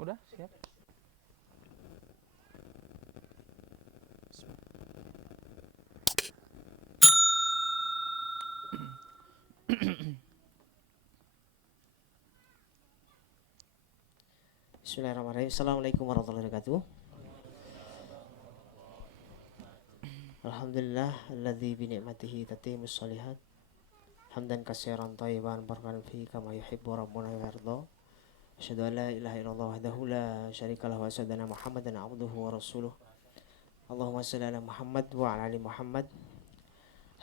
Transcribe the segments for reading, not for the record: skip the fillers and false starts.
Udah siap. Bismillahirrahmanirrahim. Assalamualaikum warahmatullahi wabarakatuh. Alhamdulillah alladzi bi ni'matihi tatimmus shalihat. Hamdan katsiran thayyiban barakan fihi kama yuhibbu rabbuna wa yarda. Asyhadu an la ilaha illallah wahdahu la syarika lahu wa asyhadu anna Muhammadan abduhu wa rasuluh. Allahumma shalli ala Muhammad wa ala ali Muhammad.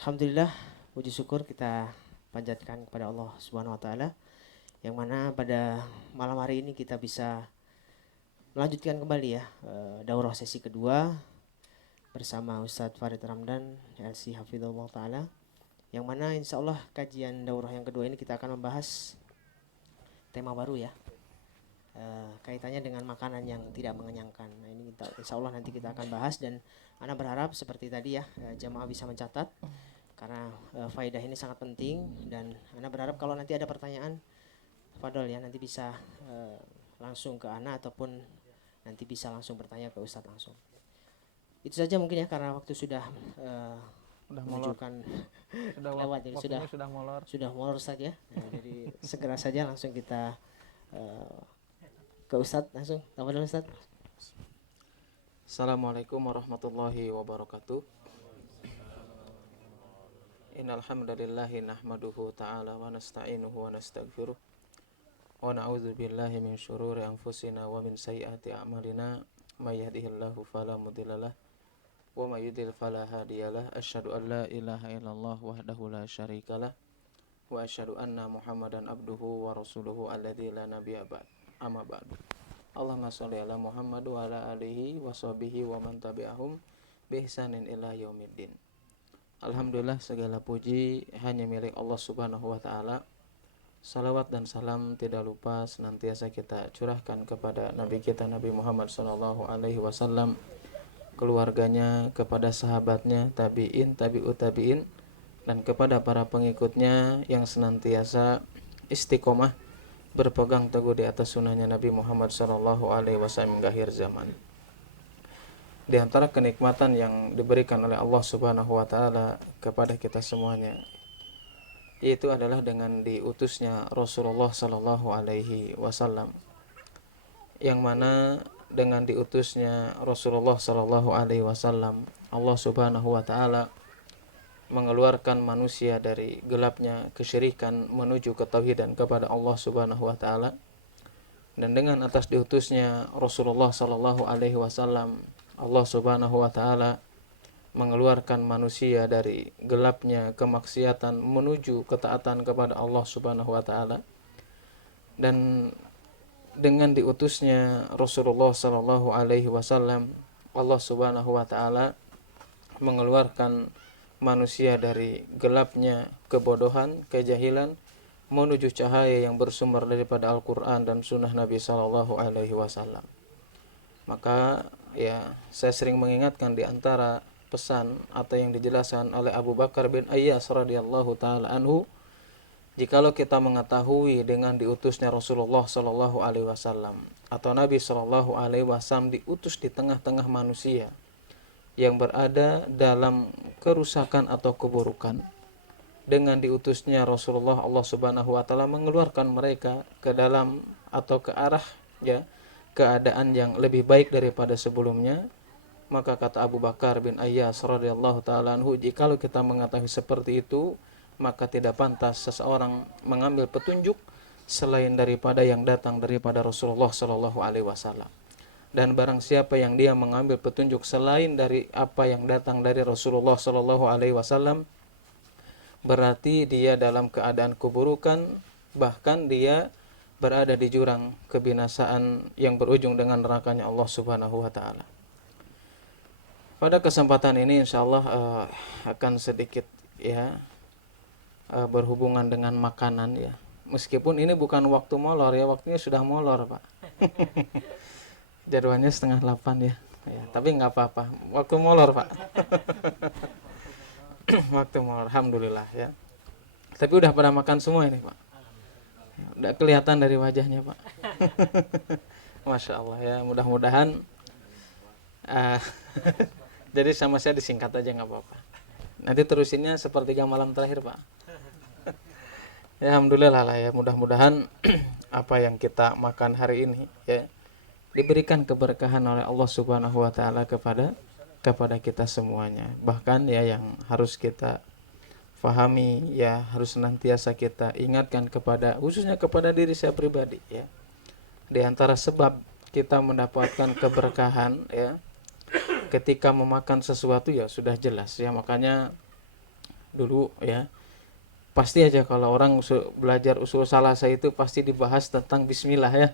Alhamdulillah, puji syukur kita panjatkan kepada Allah Subhanahu wa taala yang mana pada malam hari ini kita bisa melanjutkan kembali ya daurah sesi kedua bersama Ustadz Farid Ramdan LC Hafizullah Ta'ala, yang mana insya Allah kajian daurah yang kedua ini kita akan membahas tema baru ya, kaitannya dengan makanan yang tidak mengenyangkan. Nah ini kita, insya Allah nanti kita akan bahas, dan Ana berharap seperti tadi ya, jamaah bisa mencatat karena faedah ini sangat penting, dan Ana berharap kalau nanti ada pertanyaan Fadol ya nanti bisa langsung ke Ana ataupun nanti bisa langsung bertanya ke Ustadz langsung. Itu saja mungkin ya, karena waktu sudah Udah molor. menunjukkan Sudah lewat, jadi waktunya sudah molor. sudah molor saja. Nah, jadi segera saja langsung kita ke Ustadz langsung. Tafadhol Ustadz. Assalamualaikum warahmatullahi wabarakatuh. Innal hamdalillahi nahmaduhu ta'ala wa nasta'inuhu wa nastaghfiruh wa na'udzu billahi min syururi anfusina wa min sayyiati a'malina may yahdihillahu fala mudhillalah wa may yudhlil fala hadiyalah. Asyhadu an la ilaha illallah wahdahu la syarikalah wa asyhadu anna Muhammadan abduhu wa rasuluhu alladzi la nabiyya ba'd. Amma ba'du. Allahumma sholli ala Muhammad wa ala alihi wa sahbihi wa man tabi'ahum bi ihsanin ila yaumiddin. Alhamdulillah, segala puji hanya milik Allah Subhanahu wa taala. Salawat dan salam tidak lupa senantiasa kita curahkan kepada Nabi kita Nabi Muhammad sallallahu alaihi wasallam, keluarganya, kepada sahabatnya, tabi'in, tabi'ut tabi'in, dan kepada para pengikutnya yang senantiasa istiqomah berpegang teguh di atas sunnahnya Nabi Muhammad sallallahu alaihi wasallam hingga akhir zaman. Di antara kenikmatan yang diberikan oleh Allah Subhanahu wa taala kepada kita semuanya, yaitu adalah dengan diutusnya Rasulullah sallallahu alaihi wasallam, yang mana dengan diutusnya Rasulullah sallallahu alaihi wasallam, Allah Subhanahu wa taala mengeluarkan manusia dari gelapnya kesyirikan menuju ketauhidan kepada Allah Subhanahu wa taala. Dan dengan atas diutusnya Rasulullah sallallahu alaihi wasallam, Allah Subhanahu wa taala mengeluarkan manusia dari gelapnya kemaksiatan menuju ketaatan kepada Allah Subhanahu wa taala. Dan dengan diutusnya Rasulullah sallallahu alaihi wasallam, Allah Subhanahu wa taala mengeluarkan manusia dari gelapnya kebodohan, kejahilan menuju cahaya yang bersumber daripada Al-Qur'an dan sunnah Nabi sallallahu alaihi wasallam. Maka ya, saya sering mengingatkan di antara pesan atau yang dijelaskan oleh Abu Bakar bin Ayyas radhiyallahu taala anhu, jikalau kita mengetahui dengan diutusnya Rasulullah sallallahu alaihi wasallam atau Nabi sallallahu alaihi wasallam diutus di tengah-tengah manusia yang berada dalam kerusakan atau keburukan, dengan diutusnya Rasulullah, Allah Subhanahu wa taala mengeluarkan mereka ke dalam atau ke arah ya keadaan yang lebih baik daripada sebelumnya. Maka kata Abu Bakar bin Ayyas radhiyallahu taala anhu, jikalau kita mengetahui seperti itu, maka tidak pantas seseorang mengambil petunjuk selain daripada yang datang daripada Rasulullah sallallahu alaihi wasallam. Dan barang siapa yang dia mengambil petunjuk selain dari apa yang datang dari Rasulullah sallallahu alaihi wasallam, berarti dia dalam keadaan keburukan, bahkan dia berada di jurang kebinasaan yang berujung dengan nerakanya Allah Subhanahu wa taala. Pada kesempatan ini insyaallah akan sedikit ya berhubungan dengan makanan ya. Meskipun ini bukan waktu molor ya, waktunya sudah molor, Pak. Jadwalnya 7:30 ya. Ya, tapi nggak apa-apa. Waktu molor, Pak. Waktu molor, alhamdulillah ya. Tapi udah pada makan semua ini, Pak. Udah kelihatan dari wajahnya, Pak. Masya Allah ya, mudah-mudahan eh, jadi sama saya disingkat aja nggak apa-apa. Nanti terusinnya sepertiga malam terakhir Pak. Ya, alhamdulillah lah ya, mudah-mudahan apa yang kita makan hari ini ya diberikan keberkahan oleh Allah Subhanahu wa taala kepada kita semuanya. Bahkan ya yang harus kita fahami ya, harus senantiasa kita ingatkan kepada, khususnya kepada diri saya pribadi ya. Di antara sebab kita mendapatkan keberkahan ya ketika memakan sesuatu ya sudah jelas ya, makanya dulu ya pasti aja kalau orang belajar usul salasa itu pasti dibahas tentang bismillah ya.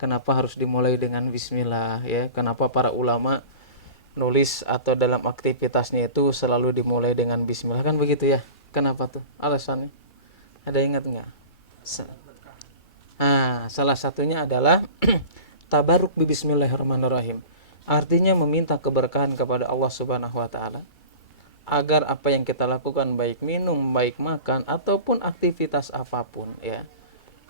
Kenapa harus dimulai dengan bismillah ya? Kenapa para ulama nulis atau dalam aktivitasnya itu selalu dimulai dengan bismillah, kan begitu ya? Kenapa tuh? Alasannya ada ingat nggak? Salah satunya adalah tabaruk bi bismillahirrahmanirrahim. Artinya meminta keberkahan kepada Allah Subhanahu wa taala agar apa yang kita lakukan, baik minum, baik makan ataupun aktivitas apapun ya,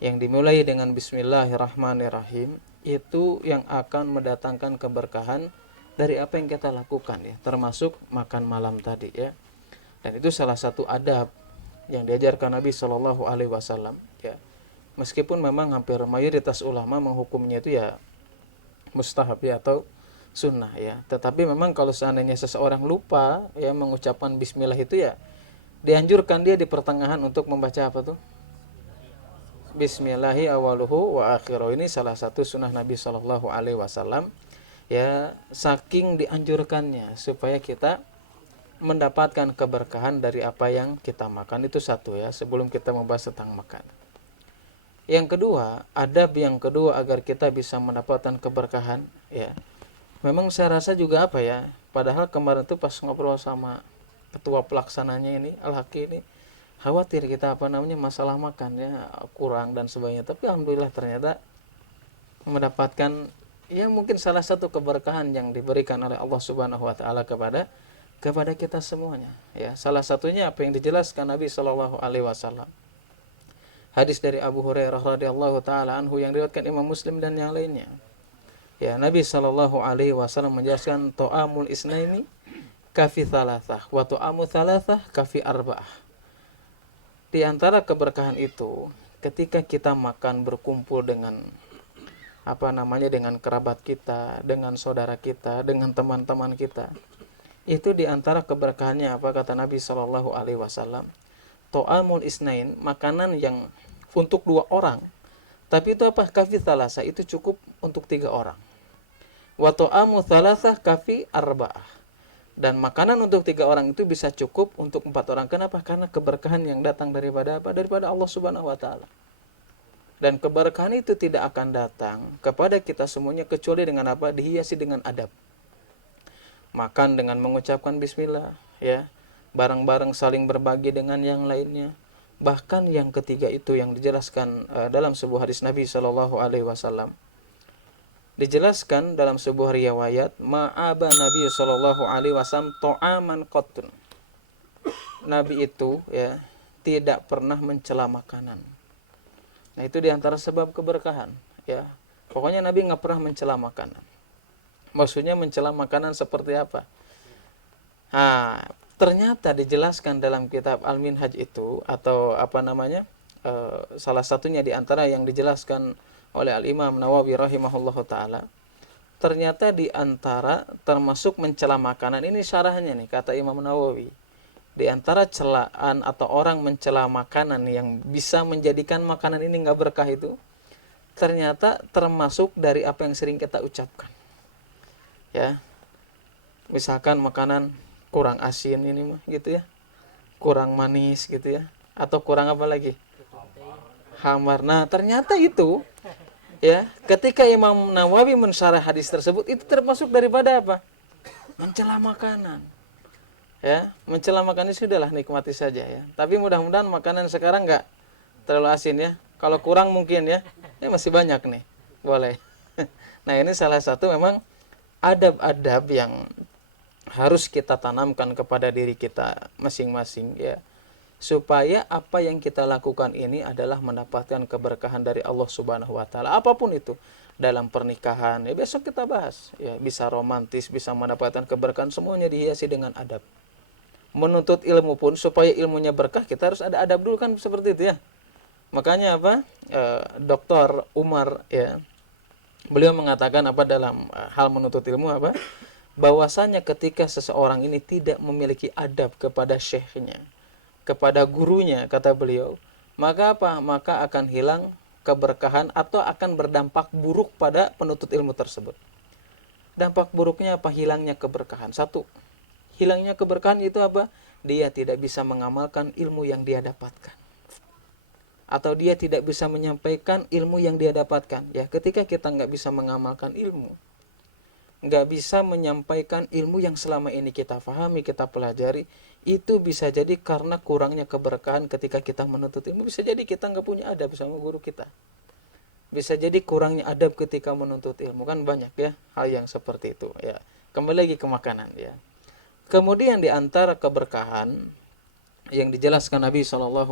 yang dimulai dengan bismillahirrahmanirrahim, itu yang akan mendatangkan keberkahan dari apa yang kita lakukan ya, termasuk makan malam tadi ya. Dan itu salah satu adab yang diajarkan Nabi Shallallahu Alaihi Wasallam ya. Meskipun memang hampir mayoritas ulama menghukumnya itu ya mustahab ya atau sunnah ya, tetapi memang kalau seandainya seseorang lupa ya mengucapkan bismillah itu ya dianjurkan dia di pertengahan untuk membaca apa tuh? Bismillahi awaluhu wa akhiruh. Ini salah satu sunnah Nabi Shallallahu Alaihi Wasallam ya, saking dianjurkannya supaya kita mendapatkan keberkahan dari apa yang kita makan. Itu satu ya, sebelum kita membahas tentang makan. Yang kedua, adab yang kedua agar kita bisa mendapatkan keberkahan ya, memang saya rasa juga apa ya, padahal kemarin tuh pas ngobrol sama ketua pelaksananya ini Al-Haki ini, khawatir kita masalah makan ya kurang dan sebagainya, tapi alhamdulillah ternyata mendapatkan ya mungkin salah satu keberkahan yang diberikan oleh Allah Subhanahu wa taala kepada kita semuanya ya. Salah satunya apa yang dijelaskan Nabi Shallallahu Alaihi Wasallam, hadis dari Abu Hurairah radhiyallahu taala anhu yang diriwayatkan Imam Muslim dan yang lainnya. Ya, Nabi Shallallahu Alaihi Wasallam menjelaskan to'amul isnaini kafi thalathah wa to'amu thalathah kafi arba'ah. Di antara keberkahan itu ketika kita makan berkumpul dengan dengan kerabat kita, dengan saudara kita, dengan teman-teman kita. Itu di antara keberkahannya apa kata Nabi Shallallahu Alaihi Wasallam? To'amul isnain, makanan yang untuk 2 orang. Tapi itu apa? Kafi thalatha, itu cukup untuk 3 orang. Wa to'amu thalathah kafi arba'ah. Dan makanan untuk 3 orang itu bisa cukup untuk 4 orang. Kenapa? Karena keberkahan yang datang daripada apa? Daripada Allah Subhanahu wa taala. Dan keberkahan itu tidak akan datang kepada kita semuanya kecuali dengan apa? Dihiasi dengan adab. Makan dengan mengucapkan bismillah ya, bareng-bareng saling berbagi dengan yang lainnya. Bahkan yang ketiga itu yang dijelaskan dalam sebuah hadis Nabi Shallallahu Alaihi Wasallam, dijelaskan dalam sebuah riwayat, ma'aba Nabi Shallallahu Alaihi Wasallam to'aman qatun. Nabi itu ya tidak pernah mencela makanan. Nah itu diantara sebab keberkahan ya. Pokoknya Nabi nggak pernah mencela makanan. Maksudnya mencela makanan seperti apa? Ternyata dijelaskan dalam kitab Al-Minhaj itu, atau salah satunya diantara yang dijelaskan oleh Al-Imam Nawawi rahimahullahu ta'ala, ternyata diantara termasuk mencela makanan ini syarahnya nih kata Imam Nawawi, diantara celaan atau orang mencela makanan yang bisa menjadikan makanan ini nggak berkah itu ternyata termasuk dari apa yang sering kita ucapkan ya. Misalkan makanan kurang asin ini mah gitu ya, kurang manis gitu ya, atau kurang apa lagi, hambar. Nah ternyata itu ya, ketika Imam Nawawi mensyarah hadis tersebut, itu termasuk daripada apa? Mencela makanan ya. Mencela makanan sudahlah, nikmati saja ya, tapi mudah-mudahan makanan sekarang nggak terlalu asin ya. Kalau kurang mungkin ya, ini masih banyak nih, boleh. Nah ini salah satu memang adab-adab yang harus kita tanamkan kepada diri kita masing-masing ya, supaya apa yang kita lakukan ini adalah mendapatkan keberkahan dari Allah Subhanahu wa taala. Apapun itu, dalam pernikahan, ya besok kita bahas, ya bisa romantis, bisa mendapatkan keberkahan, semuanya dihiasi dengan adab. Menuntut ilmu pun supaya ilmunya berkah, kita harus ada adab dulu kan, seperti itu ya. Makanya apa? Dr. Umar ya, beliau mengatakan apa dalam hal menuntut ilmu apa? Bahwasanya ketika seseorang ini tidak memiliki adab kepada syekhnya, kepada gurunya, kata beliau, maka apa? Maka akan hilang keberkahan atau akan berdampak buruk pada penuntut ilmu tersebut. Dampak buruknya apa? Hilangnya keberkahan. Satu, hilangnya keberkahan itu apa? Dia tidak bisa mengamalkan ilmu yang dia dapatkan, atau dia tidak bisa menyampaikan ilmu yang dia dapatkan. Ya, ketika kita nggak bisa mengamalkan ilmu, nggak bisa menyampaikan ilmu yang selama ini kita pahami, kita pelajari, itu bisa jadi karena kurangnya keberkahan ketika kita menuntut ilmu. Bisa jadi kita nggak punya adab sama guru kita, bisa jadi kurangnya adab ketika menuntut ilmu, kan banyak ya hal yang seperti itu ya. Kembali lagi ke makanan ya. Kemudian di antara keberkahan yang dijelaskan Nabi SAW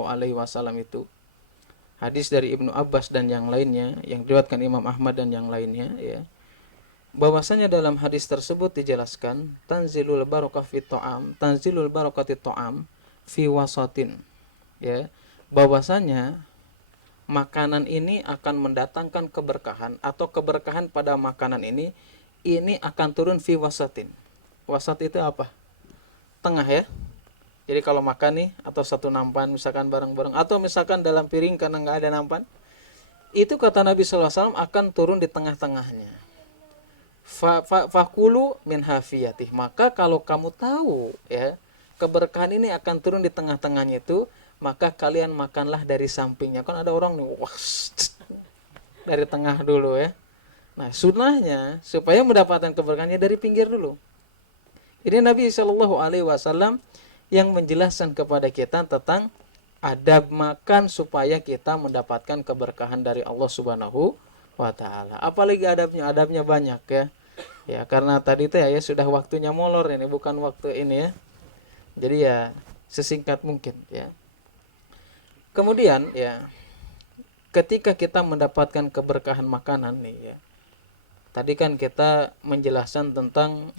itu hadis dari Ibnu Abbas dan yang lainnya, yang diriwayatkan Imam Ahmad dan yang lainnya ya, bahwasanya dalam hadis tersebut dijelaskan tanzilul barakah fi ta'am, tanzilul barakati ta'am fi wasatin ya, bahwasanya makanan ini akan mendatangkan keberkahan, atau keberkahan pada makanan ini akan turun fi wasatin. Wasat itu apa? Tengah ya. Jadi kalau makan nih, atau satu nampan misalkan bareng-bareng, atau misalkan dalam piring karena nggak ada nampan, itu kata Nabi SAW akan turun di tengah-tengahnya. Fakulu min hafiyatih, maka kalau kamu tahu ya keberkahan ini akan turun di tengah-tengahnya itu, maka kalian makanlah dari sampingnya. Kan ada orang nih, wah, dari tengah dulu ya. Nah, sunnahnya supaya mendapatkan keberkahannya dari pinggir dulu. Ini Nabi SAW yang menjelaskan kepada kita tentang adab makan supaya kita mendapatkan keberkahan dari Allah Subhanahu wa taala. Apalagi adabnya banyak ya. Ya, karena tadi ya sudah waktunya molor, ini bukan waktu ini ya. Jadi ya sesingkat mungkin ya. Kemudian ya, ketika kita mendapatkan keberkahan makanan nih ya. Tadi kan kita menjelaskan tentang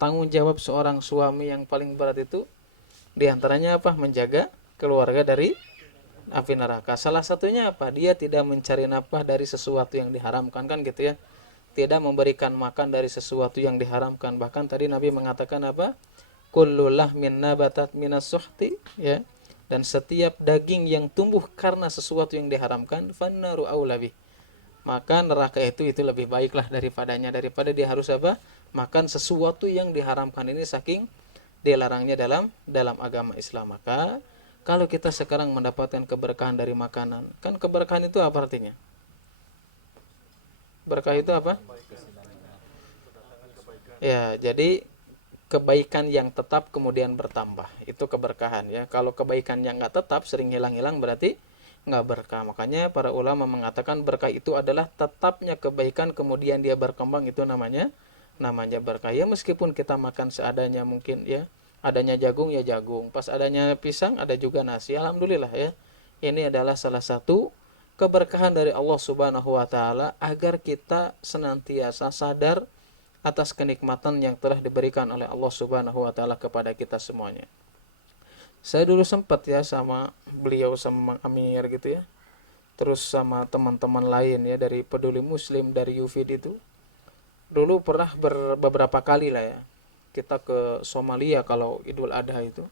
tanggung jawab seorang suami yang paling berat itu diantaranya apa? Menjaga keluarga dari api neraka. Salah satunya apa? Dia tidak mencari nafkah dari sesuatu yang diharamkan, kan gitu ya. Tidak memberikan makan dari sesuatu yang diharamkan. Bahkan tadi Nabi mengatakan apa? Kullu lahmin nabatat minas suhti ya. Dan setiap daging yang tumbuh karena sesuatu yang diharamkan, fannaru aulabi. Maka neraka itu lebih baiklah daripadanya, daripada dia harus apa? Makan sesuatu yang diharamkan ini, saking dilarangnya dalam agama Islam. Maka kalau kita sekarang mendapatkan keberkahan dari makanan, kan keberkahan itu apa artinya? Berkah itu apa? Ya, jadi kebaikan yang tetap kemudian bertambah, itu keberkahan ya. Kalau kebaikan yang nggak tetap, sering hilang-hilang, berarti nggak berkah. Makanya para ulama mengatakan berkah itu adalah tetapnya kebaikan kemudian dia berkembang, itu namanya berkah ya. Meskipun kita makan seadanya mungkin ya, adanya jagung ya jagung, pas adanya pisang ada juga nasi, alhamdulillah ya. Ini adalah salah satu keberkahan dari Allah Subhanahu wa taala, agar kita senantiasa sadar atas kenikmatan yang telah diberikan oleh Allah Subhanahu wa taala kepada kita semuanya. Saya dulu sempat ya sama beliau, sama Amir gitu ya, terus sama teman-teman lain ya dari Peduli Muslim, dari UFID itu. Dulu pernah beberapa kali lah ya kita ke Somalia kalau Idul Adha itu.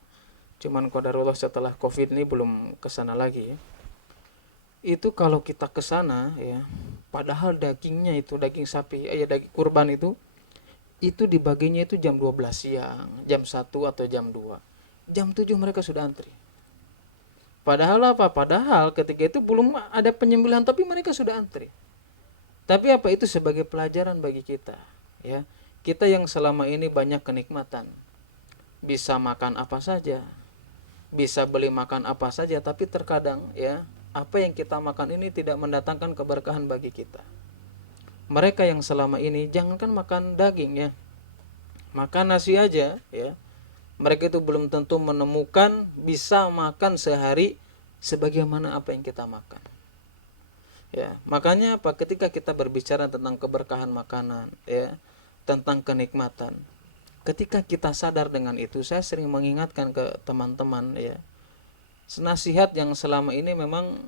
Cuman qadarullah setelah Covid ini belum kesana lagi ya. Itu kalau kita ke sana ya, padahal dagingnya itu daging sapi ya, daging kurban itu dibaginya itu jam 12 siang, jam 1 atau jam 2. Jam 7 mereka sudah antri. Padahal apa? Padahal ketika itu belum ada penyembelihan, tapi mereka sudah antri. Tapi apa itu sebagai pelajaran bagi kita ya. Kita yang selama ini banyak kenikmatan, bisa makan apa saja, bisa beli makan apa saja, tapi terkadang ya apa yang kita makan ini tidak mendatangkan keberkahan bagi kita. Mereka yang selama ini jangankan makan daging ya, makan nasi aja ya, Mereka itu belum tentu menemukan bisa makan sehari sebagaimana apa yang kita makan. Ya, makanya apa, ketika kita berbicara tentang keberkahan makanan, ya, tentang kenikmatan, ketika kita sadar dengan itu, saya sering mengingatkan ke teman-teman, ya, nasihat yang selama ini memang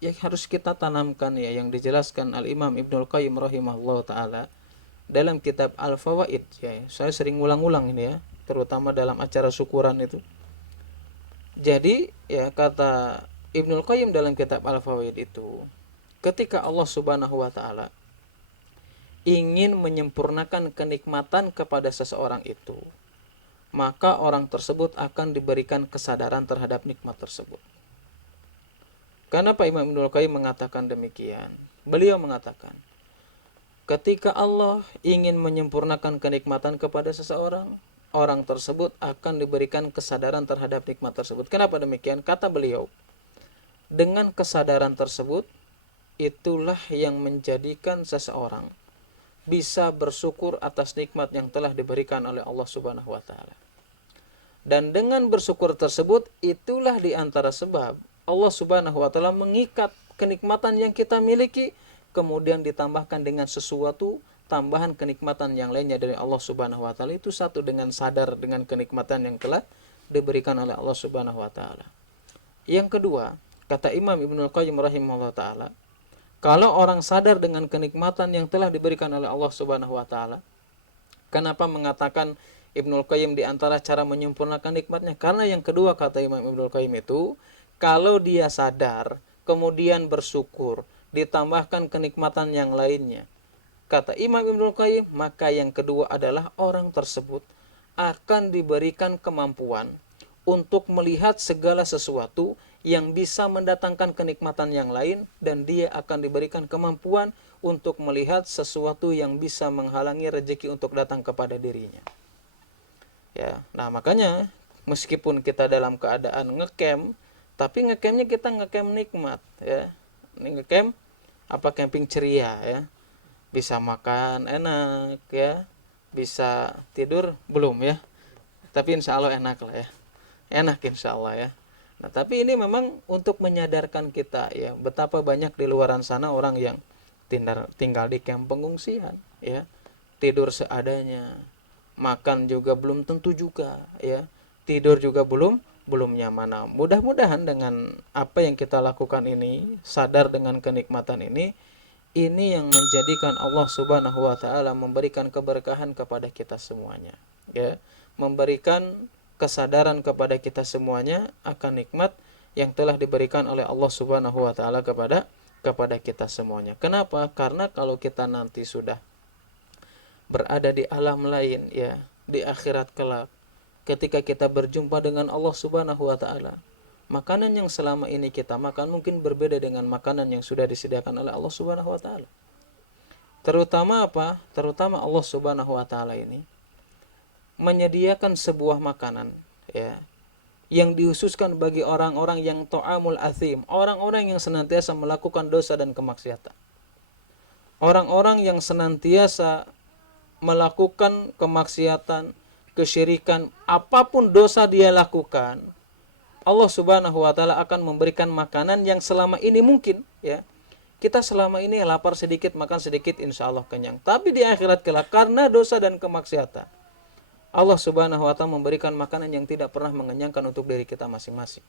yang harus kita tanamkan, ya, yang dijelaskan Al-Imam Ibnul Qayyim rahimahullah ta'ala dalam kitab Al-Fawaid, ya. Saya sering ulang-ulang ini, ya, terutama dalam acara syukuran itu. Jadi, ya, kata Ibnul Qayyim dalam kitab Al-Fawaid itu, ketika Allah Subhanahu wa ta'ala ingin menyempurnakan kenikmatan kepada seseorang itu, maka orang tersebut akan diberikan kesadaran terhadap nikmat tersebut. Kenapa Imam Ibnul Qayyim mengatakan demikian? Beliau mengatakan, ketika Allah ingin menyempurnakan kenikmatan kepada seseorang, orang tersebut akan diberikan kesadaran terhadap nikmat tersebut. Kenapa demikian? Kata beliau, dengan kesadaran tersebut, itulah yang menjadikan seseorang bisa bersyukur atas nikmat yang telah diberikan oleh Allah Subhanahu wa ta'ala. Dan dengan bersyukur tersebut, itulah diantara sebab Allah Subhanahu wa ta'ala mengikat kenikmatan yang kita miliki, kemudian ditambahkan dengan sesuatu tambahan kenikmatan yang lainnya dari Allah Subhanahu wa ta'ala. Itu satu, dengan sadar dengan kenikmatan yang telah diberikan oleh Allah Subhanahu wa ta'ala. Yang kedua, kata Imam Ibnul Qayyim rahimahullah ta'ala, kalau orang sadar dengan kenikmatan yang telah diberikan oleh Allah Subhanahu wa ta'ala, kenapa mengatakan Ibnul Qayyim di antara cara menyempurnakan nikmatnya? Karena yang kedua, kata Imam Ibnul Qayyim itu, kalau dia sadar, kemudian bersyukur, ditambahkan kenikmatan yang lainnya, kata Imam Ibnul Qayyim, maka yang kedua adalah orang tersebut akan diberikan kemampuan untuk melihat segala sesuatu yang bisa mendatangkan kenikmatan yang lain, dan dia akan diberikan kemampuan untuk melihat sesuatu yang bisa menghalangi rezeki untuk datang kepada dirinya. Ya, nah makanya meskipun kita dalam keadaan ngecamp, tapi ngecampnya kita ngecamp nikmat, ya. Ini ngecamp apa, camping ceria, ya. Bisa makan enak, ya. Bisa tidur belum, ya. Tapi insya Allah enak lah, ya. Enak insya Allah, ya. Nah, tapi ini memang untuk menyadarkan kita, ya, betapa banyak di luaran sana orang yang tinggal di kamp pengungsian, ya. Tidur seadanya, makan juga belum tentu juga, ya. Tidur juga belum nyaman. Nah, mudah-mudahan dengan apa yang kita lakukan ini, sadar dengan kenikmatan ini yang menjadikan Allah Subhanahu wa ta'ala memberikan keberkahan kepada kita semuanya, ya. Memberikan kesadaran kepada kita semuanya akan nikmat yang telah diberikan oleh Allah Subhanahu wa ta'ala kepada kita semuanya. Kenapa? Karena kalau kita nanti sudah berada di alam lain, ya, di akhirat kelak, ketika kita berjumpa dengan Allah Subhanahu wa ta'ala, makanan yang selama ini kita makan mungkin berbeda dengan makanan yang sudah disediakan oleh Allah Subhanahu wa ta'ala. Terutama apa? Terutama Allah Subhanahu wa ta'ala ini menyediakan sebuah makanan, ya, yang dihususkan bagi orang-orang yang ta'amul athim, orang-orang yang senantiasa melakukan dosa dan kemaksiatan. Orang-orang yang senantiasa melakukan kemaksiatan, kesyirikan, apapun dosa dia lakukan, Allah Subhanahu wa ta'ala akan memberikan makanan yang selama ini mungkin, ya, kita selama ini lapar sedikit, makan sedikit, insya Allah kenyang. Tapi di akhirat kelak, karena dosa dan kemaksiatan, Allah Subhanahu wa ta'ala memberikan makanan yang tidak pernah mengenyangkan untuk diri kita masing-masing.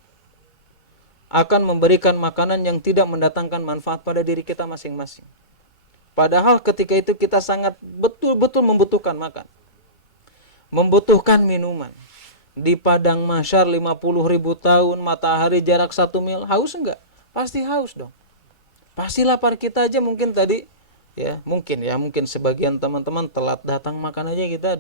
Akan memberikan makanan yang tidak mendatangkan manfaat pada diri kita masing-masing. Padahal ketika itu kita sangat betul-betul membutuhkan makan, membutuhkan minuman. Di padang mahsyar 50.000 tahun, matahari jarak 1 mil, haus enggak? Pasti haus dong. Pasti lapar. Kita aja mungkin tadi, ya, mungkin sebagian teman-teman telat datang makan aja kita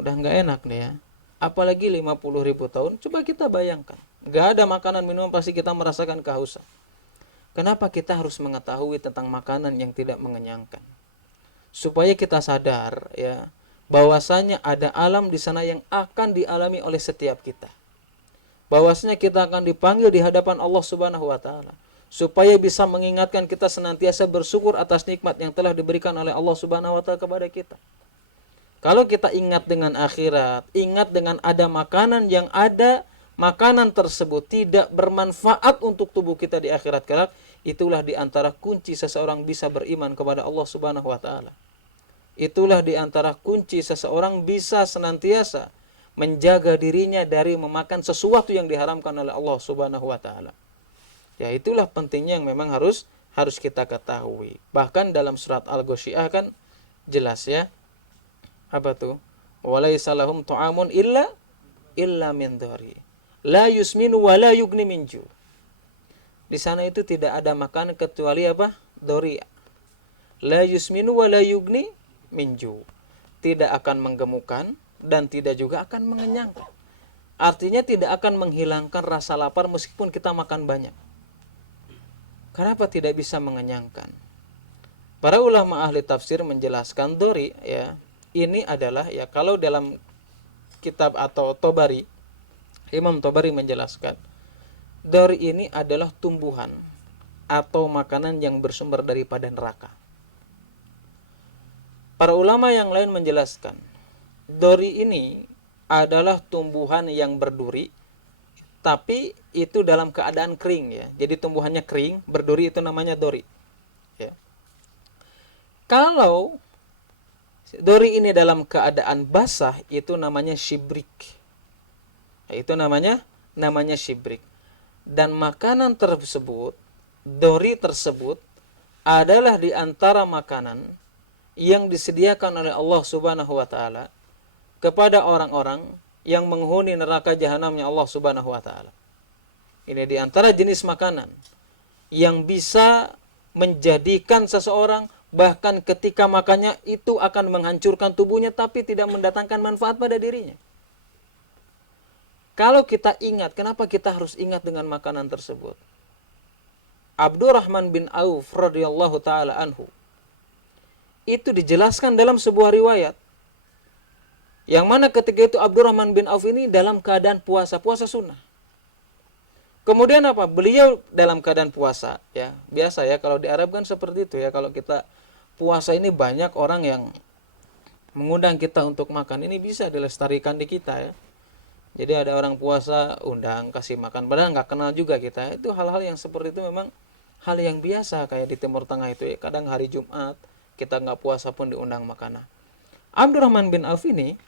udah nggak enak nih, ya. Apalagi 50.000 tahun, coba kita bayangkan, nggak ada makanan minuman, pasti kita merasakan kehausan. Kenapa kita harus mengetahui tentang makanan yang tidak mengenyangkan? Supaya kita sadar, ya, bahwasanya ada alam di sana yang akan dialami oleh setiap kita. Bahwasanya kita akan dipanggil di hadapan Allah Subhanahu wa ta'ala, supaya bisa mengingatkan kita senantiasa bersyukur atas nikmat yang telah diberikan oleh Allah Subhanahu wa ta'ala kepada kita. Kalau kita ingat dengan akhirat, ingat dengan ada makanan yang ada, makanan tersebut tidak bermanfaat untuk tubuh kita di akhirat kelak, itulah di antara kunci seseorang bisa beriman kepada Allah Subhanahu wa taala. Itulah di antara kunci seseorang bisa senantiasa menjaga dirinya dari memakan sesuatu yang diharamkan oleh Allah Subhanahu wa taala. Ya, itulah pentingnya yang memang harus kita ketahui. Bahkan dalam surat Al-Ghasyiyah kan jelas ya. Apa tuh? Walaisa lahum ta'amun illa min dhari. La yusminu wa la yugni min ju'. Di sana itu tidak ada makanan kecuali apa? Dhari. La yusminu wa la yugni min ju'. Tidak akan menggemukkan dan tidak juga akan mengenyangkan. Artinya tidak akan menghilangkan rasa lapar meskipun kita makan banyak. Kenapa tidak bisa mengenyangkan? Para ulama ahli tafsir menjelaskan dhari ya, ini adalah ya kalau dalam kitab atau Tobari, Imam Tobari menjelaskan dhari ini adalah tumbuhan atau makanan yang bersumber daripada neraka. Para ulama yang lain menjelaskan dhari ini adalah tumbuhan yang berduri, tapi itu dalam keadaan kering ya. Jadi tumbuhannya kering, berduri, itu namanya dhari. Ya. Kalau dhari ini dalam keadaan basah, itu namanya shibrik. Ya, itu namanya shibrik. Dan makanan tersebut, dhari tersebut adalah di antara makanan yang disediakan oleh Allah Subhanahu wa taala kepada orang-orang yang menghuni neraka jahanamnya Allah Subhanahu wa taala. Ini di antara jenis makanan yang bisa menjadikan seseorang bahkan ketika makannya itu akan menghancurkan tubuhnya tapi tidak mendatangkan manfaat pada dirinya. Kalau kita ingat, kenapa kita harus ingat dengan makanan tersebut? Abdurrahman bin Auf radhiyallahu taala anhu itu dijelaskan dalam sebuah riwayat yang mana ketika itu Abdurrahman bin Auf ini dalam keadaan puasa sunnah. Kemudian apa? Beliau dalam keadaan puasa ya. Biasa ya kalau di Arab kan seperti itu ya, kalau kita puasa ini banyak orang yang mengundang kita untuk makan. Ini bisa dilestarikan di kita ya. Jadi ada orang puasa undang kasih makan, padahal nggak kenal juga kita. Itu hal-hal yang seperti itu memang hal yang biasa kayak di Timur Tengah itu ya. Kadang hari Jumat kita nggak puasa pun diundang makanan. Abdurrahman bin Auf ini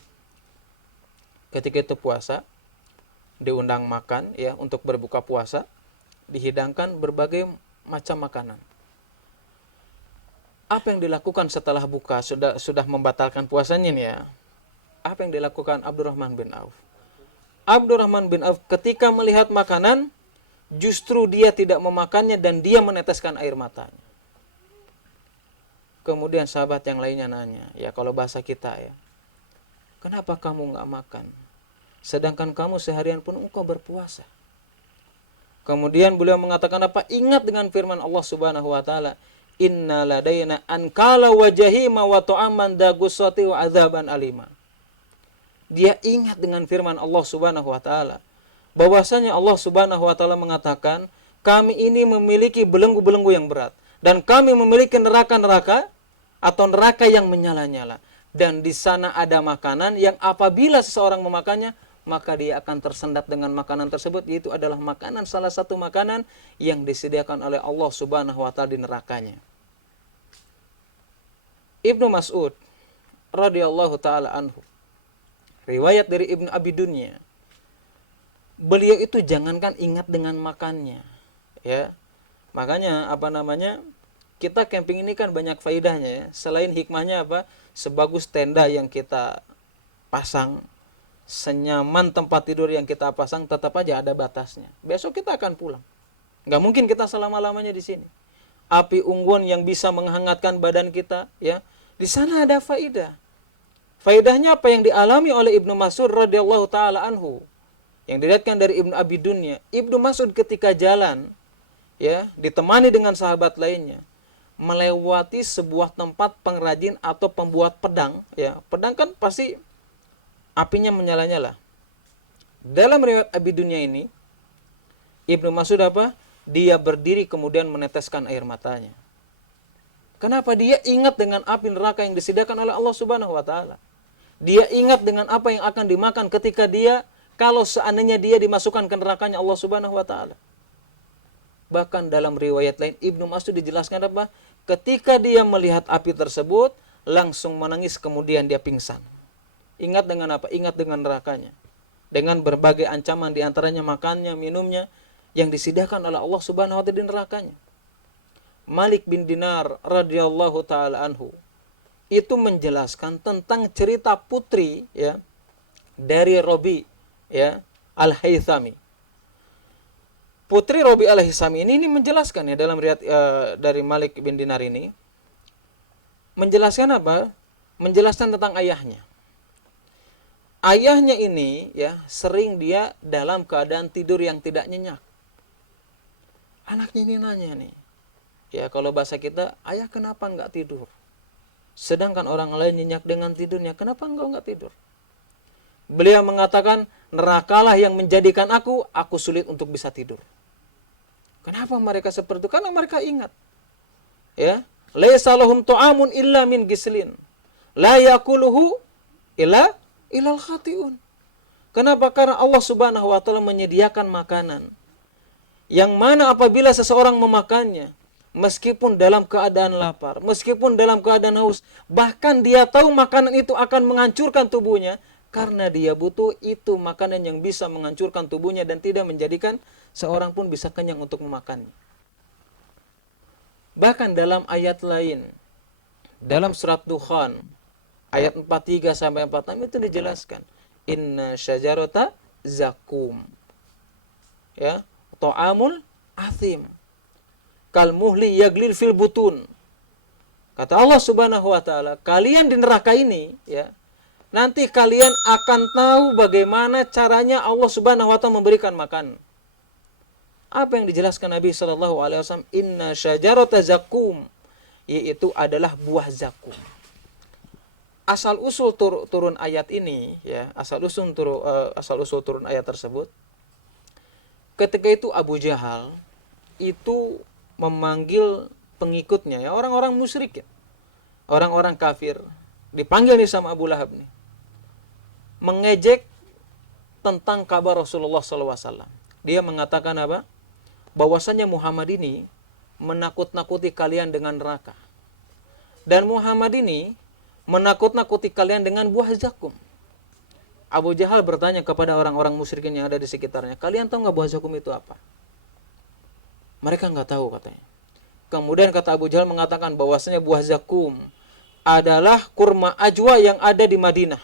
ketika itu puasa diundang makan ya untuk berbuka puasa, dihidangkan berbagai macam makanan. Apa yang dilakukan setelah buka sudah membatalkan puasanya nih ya? Apa yang dilakukan Abdurrahman bin Auf? Abdurrahman bin Auf ketika melihat makanan justru dia tidak memakannya dan dia meneteskan air matanya. Kemudian sahabat yang lainnya nanya, ya kalau bahasa kita ya, kenapa kamu nggak makan? Sedangkan kamu seharian pun engkau berpuasa. Kemudian beliau mengatakan apa? Ingat dengan firman Allah Subhanahu wa taala, inna ladaina ankala wajahima wa ta'aman dagusati wa adzaban alima. Dia ingat dengan firman Allah Subhanahu wa taala bahwasanya Allah Subhanahu wa taala mengatakan, kami ini memiliki belenggu-belenggu yang berat dan kami memiliki neraka-neraka atau neraka yang menyala-nyala, dan di sana ada makanan yang apabila seseorang memakannya maka dia akan tersendat dengan makanan tersebut, yaitu adalah makanan, salah satu makanan yang disediakan oleh Allah Subhanahu wa taala di nerakanya. Ibnu Mas'ud radhiyallahu taala anhu, riwayat dari Ibnu Abi Dunya, beliau itu jangankan ingat dengan makannya ya. Makanya kita camping ini kan banyak faedahnya ya. Selain hikmahnya apa? Sebagus tenda yang kita pasang, senyaman tempat tidur yang kita pasang, tetap aja ada batasnya. Besok kita akan pulang. Nggak mungkin kita selama-lamanya di sini. Api unggun yang bisa menghangatkan badan kita ya. Di sana ada faedah. Faedahnya apa yang dialami oleh Ibnu Mas'ud radhiyallahu taala anhu, yang diriwayatkan dari Ibnu Abi Dunya. Ibnu Mas'ud ketika jalan ya, ditemani dengan sahabat lainnya, melewati sebuah tempat pengrajin atau pembuat pedang ya. Pedang kan pasti apinya menyala-nyala. Dalam riwayat Abi Dunya ini, Ibnu Mas'ud apa? Dia berdiri kemudian meneteskan air matanya. Kenapa? Dia ingat dengan api neraka yang disediakan oleh Allah Subhanahu wa taala. Dia ingat dengan apa yang akan dimakan ketika dia, kalau seandainya dia dimasukkan ke nerakanya Allah Subhanahu wa taala. Bahkan dalam riwayat lain Ibnu Mas'ud dijelaskan apa? Ketika dia melihat api tersebut, langsung menangis kemudian dia pingsan. Ingat dengan apa? Ingat dengan nerakanya. Dengan berbagai ancaman diantaranya makannya, minumnya yang disediakan oleh Allah Subhanahu wa taala di nerakanya. Malik bin Dinar radhiyallahu taala anhu itu menjelaskan tentang cerita putri ya dari Robi ya Al-Haythami. Putri Robi Al-Haythami ini menjelaskan ya dalam riwayat dari Malik bin Dinar ini menjelaskan apa? Menjelaskan tentang ayahnya. Ayahnya ini ya sering dia dalam keadaan tidur yang tidak nyenyak. Anaknya ini nanya nih, ya kalau bahasa kita, ayah kenapa enggak tidur? Sedangkan orang lain nyenyak dengan tidurnya, kenapa engkau enggak tidur? Beliau mengatakan, nerakalah yang menjadikan aku sulit untuk bisa tidur. Kenapa mereka seperti itu? Karena mereka ingat. Ya, laisa lahum ta'amun illa min gislin. La yakuluhu illa ilal khati'un. Kenapa? Karena Allah Subhanahu wa taala menyediakan makanan yang mana apabila seseorang memakannya, meskipun dalam keadaan lapar, meskipun dalam keadaan haus, bahkan dia tahu makanan itu akan menghancurkan tubuhnya, karena dia butuh itu makanan yang bisa menghancurkan tubuhnya dan tidak menjadikan seorang pun bisa kenyang untuk memakannya. Bahkan dalam ayat lain, dalam surat Dukhan, ayat 43 sampai 46 itu dijelaskan, inna syajarata zakum. Ya, ta'amul athim. Kal muhli yaglil fil butun. Kata Allah Subhanahu wa taala, kalian di neraka ini ya, nanti kalian akan tahu bagaimana caranya Allah Subhanahu wa taala memberikan makan. Apa yang dijelaskan Nabi sallallahu alaihi wasallam? Inna syajarata zakum, yaitu adalah buah zakum. Asal usul turun ayat ini ya, asal usul turun ayat tersebut. Ketika itu Abu Jahal itu memanggil pengikutnya ya, orang-orang musyrik ya, orang-orang kafir, dipanggil nih sama Abu Lahab nih, mengejek tentang kabar Rasulullah SAW. Dia mengatakan apa? Bahwasanya Muhammad ini menakut-nakuti kalian dengan neraka, dan Muhammad ini menakut-nakuti kalian dengan buah zakum. Abu Jahal bertanya kepada orang-orang musyrikin yang ada di sekitarnya, kalian tahu nggak buah zakum itu apa? Mereka nggak tahu katanya. Kemudian kata Abu Jahal mengatakan bahwasanya buah zakum adalah kurma ajwa yang ada di Madinah.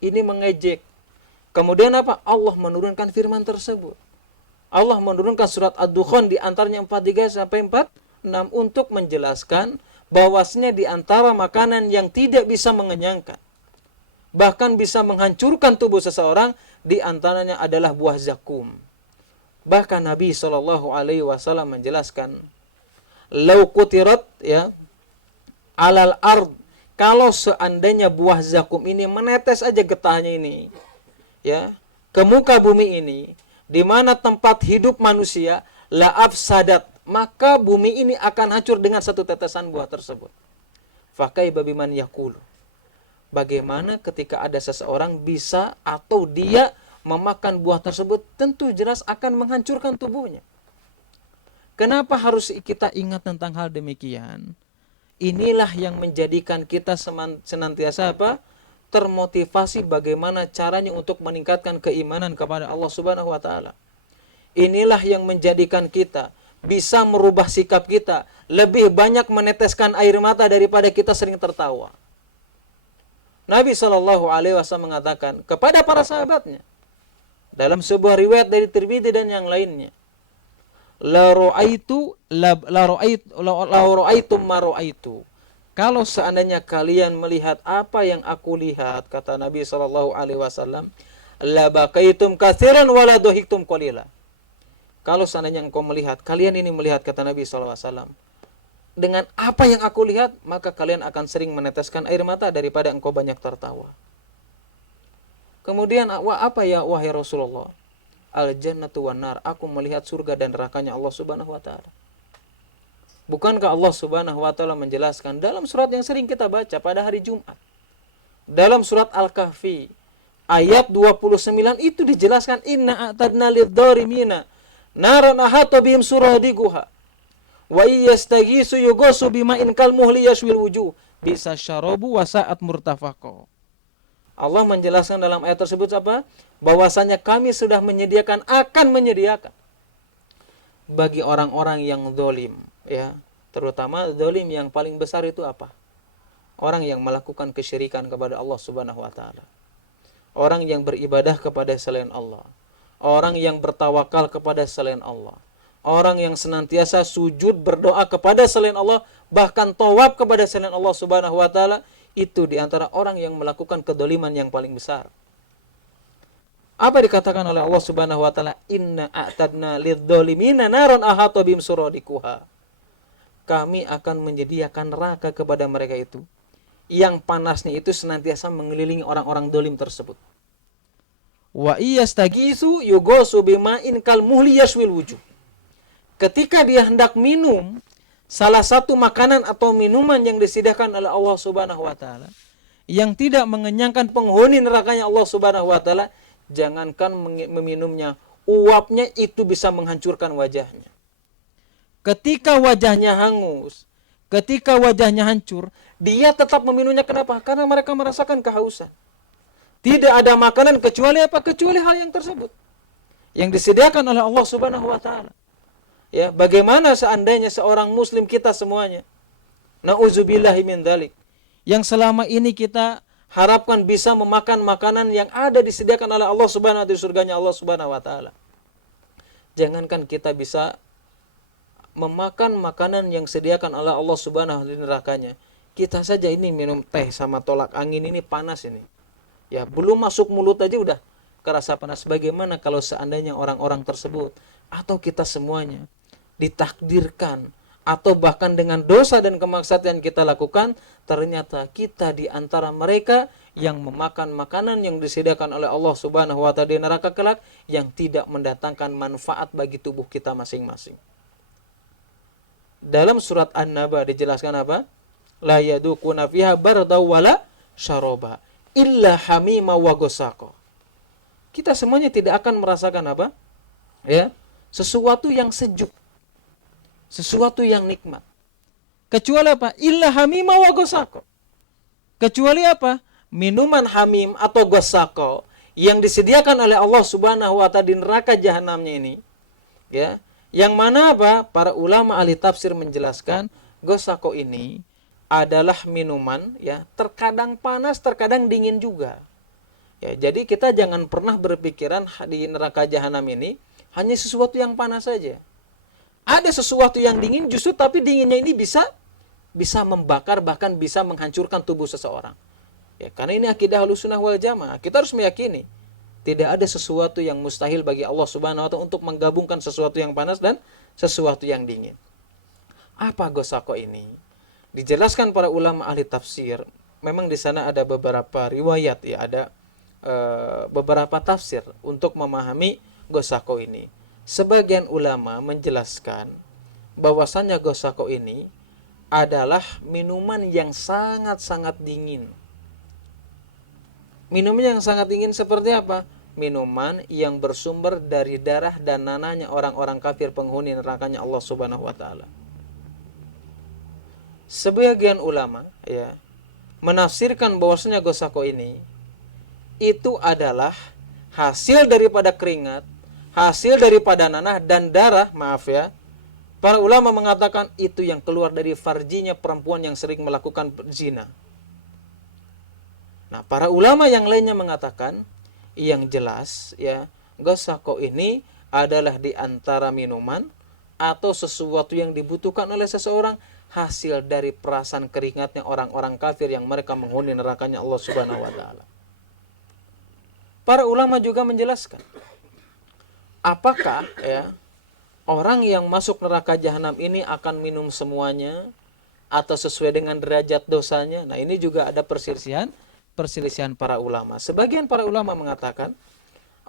Ini mengejek. Kemudian apa? Allah menurunkan firman tersebut. Allah menurunkan surat Ad-Dukhan di antaranya 43 sampai 46 untuk menjelaskan bahwasanya di antara makanan yang tidak bisa mengenyangkan, bahkan bisa menghancurkan tubuh seseorang, di antaranya adalah buah zakum. Bahkan Nabi SAW menjelaskan, lau kutirat ya alal ard, kalau seandainya buah zakum ini menetes aja getahnya ini ya ke muka bumi ini, di mana tempat hidup manusia, la afsadat, maka bumi ini akan hancur dengan satu tetesan buah tersebut. Fakaifa biman yaqulu, bagaimana ketika ada seseorang bisa atau dia memakan buah tersebut, tentu jelas akan menghancurkan tubuhnya. Kenapa harus kita ingat tentang hal demikian? Inilah yang menjadikan kita senantiasa apa? Termotivasi bagaimana caranya untuk meningkatkan keimanan kepada Allah Subhanahu wa taala. Inilah yang menjadikan kita bisa merubah sikap kita, lebih banyak meneteskan air mata daripada kita sering tertawa. Nabi SAW mengatakan kepada para sahabatnya dalam sebuah riwayat dari Tirmidzi dan yang lainnya, la ra'aitum ma ra'aitu. Kalau seandainya kalian melihat apa yang aku lihat, kata Nabi SAW, la bakaitum katsiran wa la dhahiktum qalila. Kalau seandainya engkau melihat, kalian ini melihat, kata Nabi SAW, dengan apa yang aku lihat, maka kalian akan sering meneteskan air mata daripada engkau banyak tertawa. Kemudian apa ya wahai Rasulullah? Al-jannatu wan nar, aku melihat surga dan nerakanya Allah Subhanahu wa taala. Bukankah Allah Subhanahu wa taala menjelaskan dalam surat yang sering kita baca pada hari Jumat? Dalam surat Al-Kahfi ayat 29 itu dijelaskan inna a'tadna lidzalimina naran ahata bihim suradiguha wa iyastaghisu yughasu bima'in kalmuhli yashwil wujuh bisa syarabu wa sa'at murtafaqo. Allah menjelaskan dalam ayat tersebut apa? Bahwasanya kami sudah akan menyediakan bagi orang-orang yang zalim, ya, terutama zalim yang paling besar itu apa? Orang yang melakukan kesyirikan kepada Allah Subhanahu wa taala. Orang yang beribadah kepada selain Allah. Orang yang bertawakal kepada selain Allah. Orang yang senantiasa sujud berdoa kepada selain Allah, bahkan tawaf kepada selain Allah Subhanahu wa taala, itu diantara orang yang melakukan kedoliman yang paling besar. Apa dikatakan oleh Allah Subhanahu wa taala? Inna a'tadna lidzalimina naron ahata bihim suradikuha. Kami akan menyediakan neraka kepada mereka itu, yang panasnya itu senantiasa mengelilingi orang-orang dolim tersebut. Wa iyastagisu yughasu bima'in kalmuhli yashwil wujuh. Ketika dia hendak minum salah satu makanan atau minuman yang disediakan oleh Allah Subhanahu wa taala yang tidak mengenyangkan penghuni nerakanya Allah Subhanahu wa taala, jangankan meminumnya, uapnya itu bisa menghancurkan wajahnya. Ketika wajahnya hangus, ketika wajahnya hancur, dia tetap meminumnya. Kenapa? Karena mereka merasakan kehausan. Tidak ada makanan kecuali apa? Kecuali hal yang tersebut yang disediakan oleh Allah Subhanahu wa taala. Ya, bagaimana seandainya seorang muslim kita semuanya, nauzubillahi min dzalik, yang selama ini kita harapkan bisa memakan makanan yang ada disediakan oleh Allah Subhanahu wa taala di surganya Allah Subhanahu wa taala. Jangankan kita bisa memakan makanan yang disediakan oleh Allah Subhanahu wa taala di nerakanya. Kita saja ini minum teh sama tolak angin ini panas ini. Ya, belum masuk mulut aja udah kerasa panas. Bagaimana kalau seandainya orang-orang tersebut atau kita semuanya ditakdirkan atau bahkan dengan dosa dan kemaksiatan kita lakukan, ternyata kita di antara mereka yang memakan makanan yang disediakan oleh Allah Subhanahu wa taala di neraka kelak yang tidak mendatangkan manfaat bagi tubuh kita masing-masing. Dalam surat An-Naba dijelaskan apa? La yaduquna fiha barda wala syaraba illa hamima wa ghassaqa. Kita semuanya tidak akan merasakan apa? Ya, sesuatu yang sejuk, sesuatu yang nikmat. Kecuali apa? Illa hamima wa ghassaqa. Kecuali apa? Minuman hamim atau ghassaqa yang disediakan oleh Allah Subhanahu wa taala di neraka jahanamnya ini. Ya, yang mana apa? Para ulama ahli tafsir menjelaskan ghassaqa ini adalah minuman, ya, terkadang panas, terkadang dingin juga. Ya, jadi kita jangan pernah berpikiran di neraka jahanam ini hanya sesuatu yang panas saja. Ada sesuatu yang dingin justru, tapi dinginnya ini bisa membakar, bahkan bisa menghancurkan tubuh seseorang. Ya, karena ini akidah Ahlussunnah wal Jamaah. Kita harus meyakini tidak ada sesuatu yang mustahil bagi Allah Subhanahu wa taala untuk menggabungkan sesuatu yang panas dan sesuatu yang dingin. Apa ghassaqa ini? Dijelaskan para ulama ahli tafsir. Memang di sana ada beberapa riwayat, ya, ada beberapa tafsir untuk memahami ghassaqa ini. Sebagian ulama menjelaskan bahwasannya ghassaqa ini adalah minuman yang sangat-sangat dingin. Minuman yang sangat dingin seperti apa? Minuman yang bersumber dari darah dan nanahnya orang-orang kafir penghuni nerakanya Allah Subhanahu wa taala. Sebagian ulama, ya, menafsirkan bahwasanya ghassaqa ini itu adalah hasil daripada keringat, hasil daripada nanah dan darah, maaf ya. Para ulama mengatakan itu yang keluar dari farjinya perempuan yang sering melakukan zina. Nah, para ulama yang lainnya mengatakan yang jelas, ya, ghassaqa ini adalah di antara minuman atau sesuatu yang dibutuhkan oleh seseorang hasil dari perasan keringatnya orang-orang kafir yang mereka menghuni nerakanya Allah Subhanahu wa taala. Para ulama juga menjelaskan apakah, ya, orang yang masuk neraka jahanam ini akan minum semuanya atau sesuai dengan derajat dosanya. Nah, ini juga ada perselisihan para ulama. Sebagian para ulama mengatakan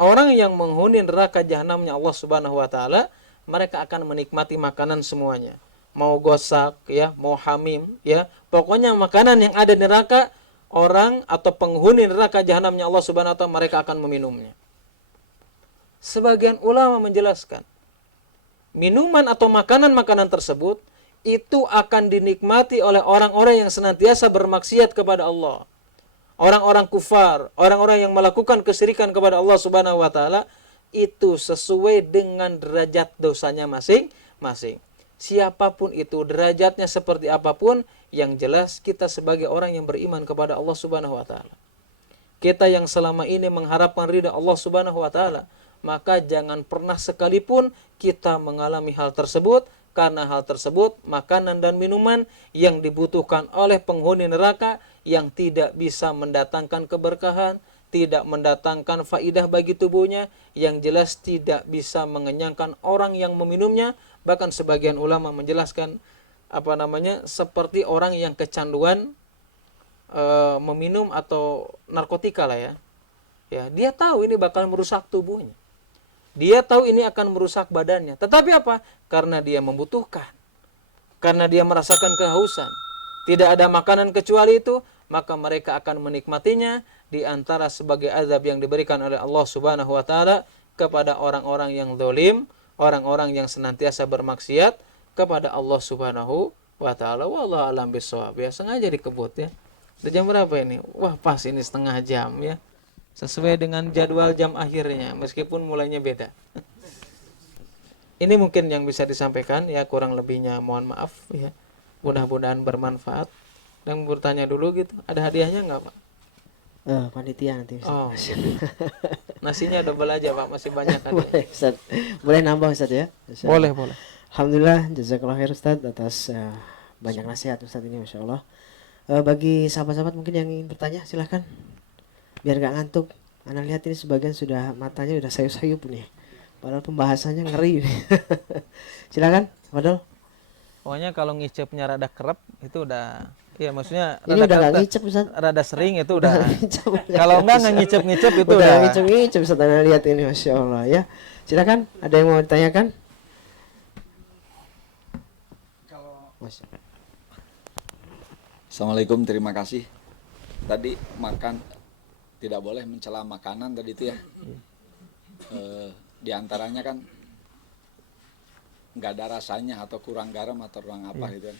orang yang menghuni neraka jahanamnya Allah Subhanahu wa taala, mereka akan menikmati makanan semuanya. Mau gosak, ya, mau hamim, ya, pokoknya makanan yang ada di neraka orang atau penghuni neraka jahanamnya Allah Subhanahu wa taala, mereka akan meminumnya. Sebagian ulama menjelaskan, minuman atau makanan-makanan tersebut itu akan dinikmati oleh orang-orang yang senantiasa bermaksiat kepada Allah. Orang-orang kufar, orang-orang yang melakukan kesyirikan kepada Allah Subhanahu wa taala, itu sesuai dengan derajat dosanya masing-masing. Siapapun itu, derajatnya seperti apapun, yang jelas kita sebagai orang yang beriman kepada Allah Subhanahu wa taala, kita yang selama ini mengharapkan ridha Allah Subhanahu wa taala, maka jangan pernah sekalipun kita mengalami hal tersebut, karena hal tersebut makanan dan minuman yang dibutuhkan oleh penghuni neraka, yang tidak bisa mendatangkan keberkahan, tidak mendatangkan faidah bagi tubuhnya, yang jelas tidak bisa mengenyangkan orang yang meminumnya. Bahkan sebagian ulama menjelaskan seperti orang yang kecanduan meminum atau narkotika lah ya. Ya, dia tahu ini bakal merusak tubuhnya. Dia tahu ini akan merusak badannya. Tetapi apa? Karena dia membutuhkan. Karena dia merasakan kehausan. Tidak ada makanan kecuali itu, maka mereka akan menikmatinya, di antara sebagai azab yang diberikan oleh Allah Subhanahu wa taala kepada orang-orang yang zalim, orang-orang yang senantiasa bermaksiat kepada Allah Subhanahu wa taala. Wallahu a'lam bishawab. Ya, sengaja dikebut ya. Udah jam berapa ini? Wah, pas ini setengah jam ya. Sesuai dengan jadwal jam akhirnya, meskipun mulainya beda. Ini mungkin yang bisa disampaikan ya, kurang lebihnya mohon maaf ya. Mudah-mudahan bermanfaat. Dan bertanya dulu gitu, ada hadiahnya nggak Pak? Panitia nanti Ustaz. Oh, nasinya double aja Pak, masih banyak hadiah. Boleh Ustaz. Boleh nambah Ustaz ya? Ustaz. Boleh. Alhamdulillah, jazakallah khair Ustaz atas banyak nasihat Ustaz ini, Masya Allah. Bagi sahabat-sahabat mungkin yang ingin bertanya, silahkan. Biar gak ngantuk. Anda lihat ini sebagian sudah matanya udah sayup-sayup nih. Padahal pembahasannya ngeri nih. Silakan, Fadol. Pokoknya kalau ngicipnya rada kerep itu udah, iya maksudnya Ini rada udah gak kerep, ngicep Ustaz. rada sering itu udah. Kalau enggak ngicip-ngicip itu udah udah. ngicep-ngicep Ustaz, Anda lihat ini, Masya Allah ya. Silakan, ada yang mau ditanyakan? Assalamualaikum, terima kasih. Tadi makan tidak boleh mencela makanan tadi itu ya. Di antaranya kan nggak ada rasanya atau kurang garam atau kurang apa gitu kan.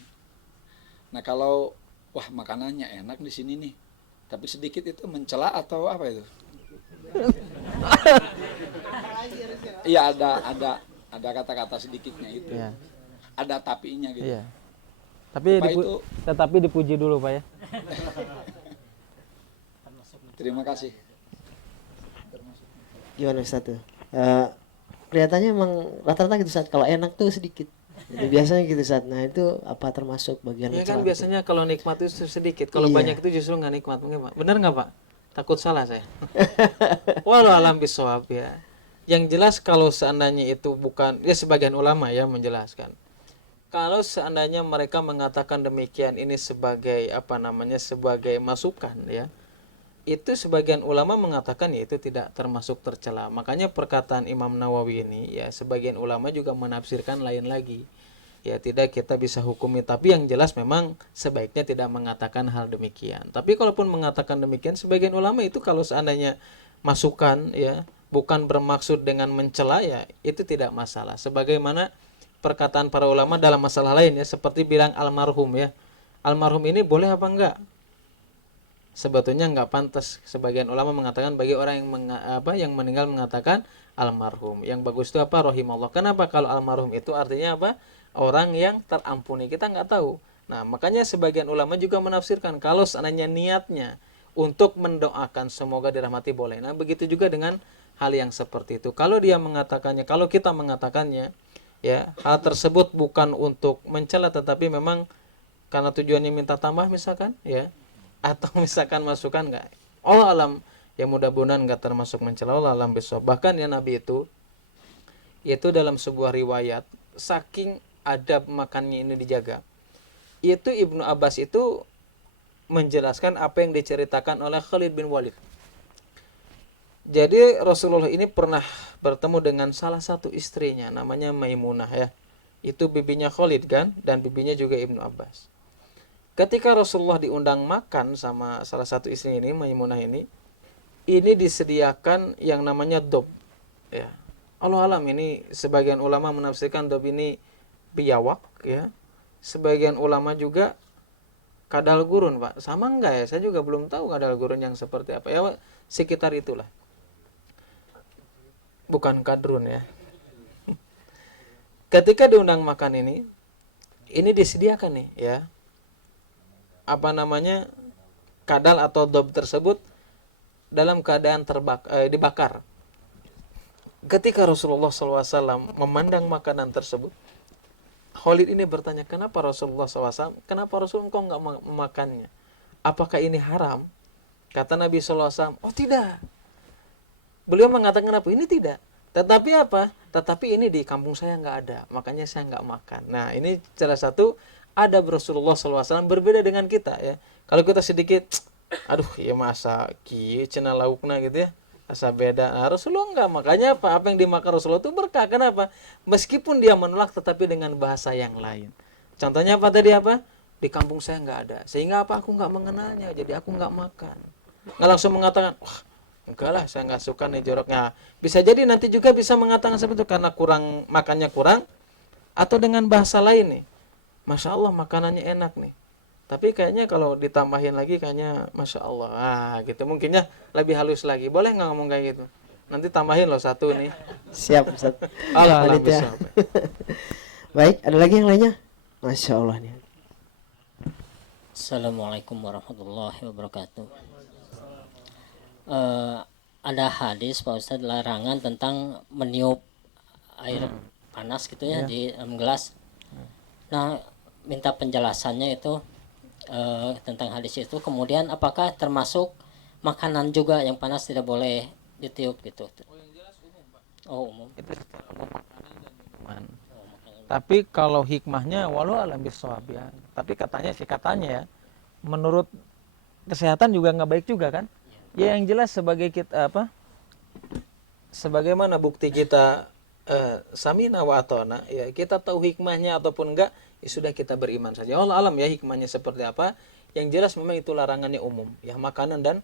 Nah kalau wah makanannya enak di sini nih, tapi sedikit itu mencela atau apa itu? Iya ada kata-kata sedikitnya itu. Iya. Ada tapinya gitu. Iya. Tapi Apa tetapi dipuji dulu Pak ya. Terima kasih. Gimana Ustaz tuh? Kelihatannya emang rata-rata gitu Ustaz, kalau enak tuh sedikit. Jadi biasanya gitu Ustaz. Nah itu apa termasuk bagian Ya kan mencela biasanya kalau nikmat itu sedikit, kalau Iya. banyak itu justru nggak nikmat, mungkin Pak. Benar nggak Pak? Takut salah saya. Walau alam bisawab ya. Yang jelas kalau seandainya itu bukan, ya sebagian ulama ya menjelaskan. Kalau seandainya mereka mengatakan demikian ini sebagai sebagai masukan ya. Itu sebagian ulama mengatakan ya itu tidak termasuk tercela. Makanya perkataan Imam Nawawi ini ya sebagian ulama juga menafsirkan lain lagi. Ya tidak kita bisa hukumi, tapi yang jelas memang sebaiknya tidak mengatakan hal demikian. Tapi kalaupun mengatakan demikian, sebagian ulama itu kalau seandainya masukan ya bukan bermaksud dengan mencela ya itu tidak masalah. Sebagaimana perkataan para ulama dalam masalah lain ya, seperti bilang almarhum ya. Almarhum ini boleh apa enggak? Sebetulnya enggak pantas. Sebagian ulama mengatakan bagi orang yang meninggal mengatakan almarhum. Yang bagus itu apa? Rahimallah. Kenapa? Kalau almarhum itu artinya apa? Orang yang terampuni. Kita enggak tahu. Nah, makanya sebagian ulama juga menafsirkan kalau seandainya niatnya untuk mendoakan semoga dirahmati boleh. Nah, begitu juga dengan hal yang seperti itu. Kalau dia mengatakannya, kalau kita mengatakannya ya, hal tersebut bukan untuk mencela tetapi memang karena tujuannya minta tambah misalkan ya, atau misalkan masukan enggak. Allah alam, ya mudah-mudahan enggak termasuk mencela. Allah alam besok. Bahkan ya Nabi itu dalam sebuah riwayat saking adab makannya ini dijaga. Itu Ibnu Abbas itu menjelaskan apa yang diceritakan oleh Khalid bin Walid. Jadi Rasulullah ini pernah bertemu dengan salah satu istrinya namanya Maimunah ya. Itu bibinya Khalid kan, dan bibinya juga Ibnu Abbas. ketika Rasulullah diundang makan sama salah satu istri ini, Maimunah ini disediakan yang namanya dob. Ya. Allah alam, ini sebagian ulama menafsirkan dob ini biawak, ya. Sebagian ulama juga kadal gurun, Pak. Sama enggak ya? Saya juga belum tahu kadal gurun yang seperti apa. Ya, sekitar itulah. Bukan kadrun ya. Ketika diundang makan ini disediakan nih, ya. Apa namanya? Kadal atau dob tersebut dalam keadaan dibakar. Ketika Rasulullah SAW memandang makanan tersebut, Khalid ini bertanya, kenapa Rasulullah SAW, kenapa Rasulullah kok nggak memakannya? Apakah ini haram? Kata Nabi SAW, oh tidak. Beliau mengatakan apa? Ini tidak. Tetapi apa? Tetapi ini di kampung saya nggak ada, makanya saya nggak makan. Nah, ini salah satu adab Rasulullah SAW berbeda dengan kita ya. Kalau kita sedikit, aduh ya masa kieu cenah laukna gitu ya. Asa beda. Nah, Rasulullah enggak. Makanya apa? Apa yang dimakan Rasulullah itu berkah. Kenapa? Meskipun dia menolak tetapi dengan bahasa yang lain. Contohnya apa tadi apa? Di kampung saya enggak ada. Sehingga apa? Aku enggak mengenalnya. Jadi aku enggak makan. Enggak langsung mengatakan, wah enggak lah saya enggak suka nih joroknya. Bisa jadi nanti juga bisa mengatakan seperti itu karena makannya kurang. Atau dengan bahasa lain nih. Masya Allah makanannya enak nih. Tapi kayaknya kalau ditambahin lagi kayaknya Masya Allah. Gitu. Mungkinnya lebih halus lagi. Boleh nggak ngomong kayak gitu? Nanti tambahin loh satu nih. Siap, Ustaz. Alhamdulillah. Baik, ada lagi yang lainnya? Masya Allah nih. Assalamualaikum warahmatullahi wabarakatuh. Ada hadis Pak Ustadz larangan tentang meniup air panas gitu ya di dalam gelas. Nah, minta penjelasannya itu tentang hadis itu. Kemudian apakah termasuk makanan juga yang panas tidak boleh ditiup gitu? Oh, umum. Itu secara umum makanan dan minuman. Tapi kalau hikmahnya walau alam bisawab ya. Tapi katanya ya, menurut kesehatan juga nggak baik juga kan? Ya yang jelas sebagai kita apa? Sebagaimana bukti kita samina wa atona, ya kita tahu hikmahnya ataupun enggak, ya sudah kita beriman saja. Allah alam ya hikmahnya seperti apa. Yang jelas memang itu larangannya umum, ya makanan dan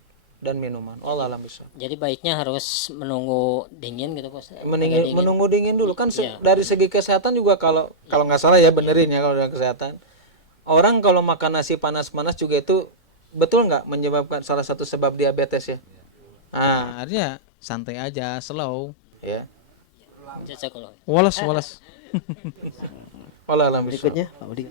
minuman. Allah alam bisa. Jadi baiknya harus menunggu dingin gitu Pak Ustadz. Menunggu dingin dulu kan Iya. dari segi kesehatan juga kalau nggak salah ya benerin ya kalau dari kesehatan. Orang kalau makan nasi panas-panas juga itu betul nggak menyebabkan salah satu sebab diabetes ya? Nah, artinya santai aja, slow. Ya. Jazakallah. Walas. Allah alam bisa. Berikutnya, Pak Budi.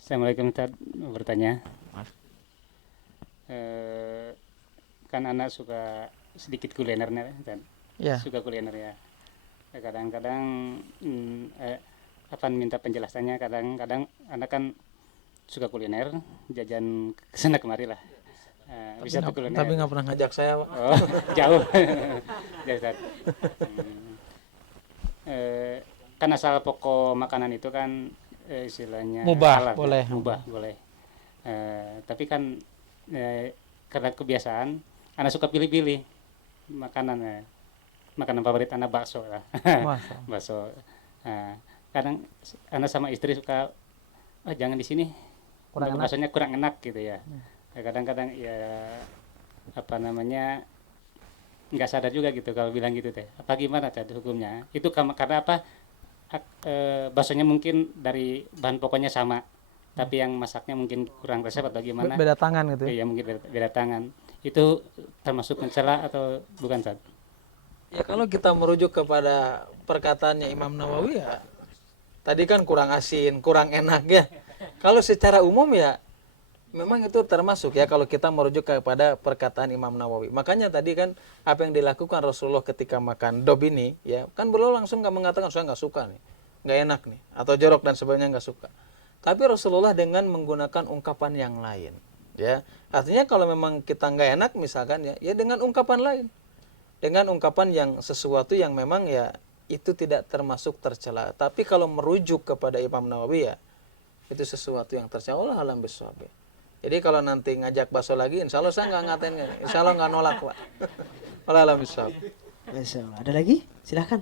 Assalamualaikum Ustaz, bertanya. Kan anak suka sedikit kulinernya Ustaz. Ya. Suka kuliner ya. Kadang-kadang apa minta penjelasannya, kadang-kadang anak kan suka kuliner, jajan kesana kemari lah. Bisa tuh kuliner. Tapi nggak pernah ngajak saya, Pak. Oh, jauh. Jauh Ustaz. Kan asal pokok makanan itu kan istilahnya Mubah, halal, boleh. mubah boleh. Tapi kan karena kebiasaan anak suka pilih-pilih makanan makanan favorit anak bakso lah. Masa. Bakso. Kadang anak sama istri suka jangan di sini Kurang enak. baksonya kurang enak gitu ya. Kadang-kadang ya apa namanya nggak sadar juga gitu kalau bilang gitu teh. Apa gimana teh hukumnya? Itu karena apa? Baksonya mungkin dari bahan pokoknya sama, tapi yang masaknya mungkin kurang resep atau gimana? Beda tangan gitu ya. Iya mungkin beda tangan. Itu termasuk mencela atau bukan Ustaz? Ya kalau kita merujuk kepada perkataannya Imam Nawawi ya tadi kan kurang asin, kurang enak ya. Kalau secara umum ya memang itu termasuk ya kalau kita merujuk kepada perkataan Imam Nawawi. Makanya tadi kan apa yang dilakukan Rasulullah ketika makan dob ini ya kan beliau langsung nggak mengatakan saya nggak suka nih, nggak enak nih, atau jorok dan sebagainya nggak suka. Tapi Rasulullah dengan menggunakan ungkapan yang lain ya. Artinya kalau memang kita nggak enak misalkan ya dengan ungkapan lain. Dengan ungkapan yang sesuatu yang memang ya itu tidak termasuk tercela. Tapi kalau merujuk kepada Imam Nawawi ya itu sesuatu yang tercela. Allah alam bisawab. Jadi kalau nanti ngajak bakso lagi, insya Allah saya nggak ngatain, insya Allah nggak nolak Pak. Allah alam bisawab. Masya Allah. Ada lagi? Silahkan.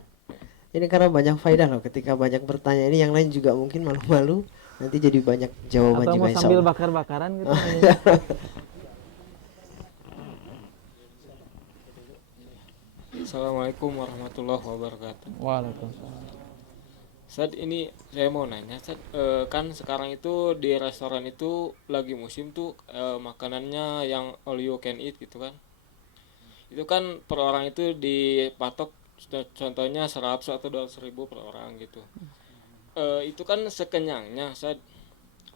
Ini karena banyak faedah loh ketika banyak bertanya ini, yang lain juga mungkin malu-malu, nanti jadi banyak jawaban Atau juga mau insya sambil Allah. bakar-bakaran gitu nanyanya. Assalamualaikum warahmatullahi wabarakatuh. Waalaikumsalam. Saat ini saya mau nanya, kan sekarang itu di restoran itu lagi musim tuh makanannya yang all you can eat gitu kan. Itu kan per orang itu dipatok contohnya 100 atau 200 ribu per orang gitu. Itu kan sekenyangnya, Sad.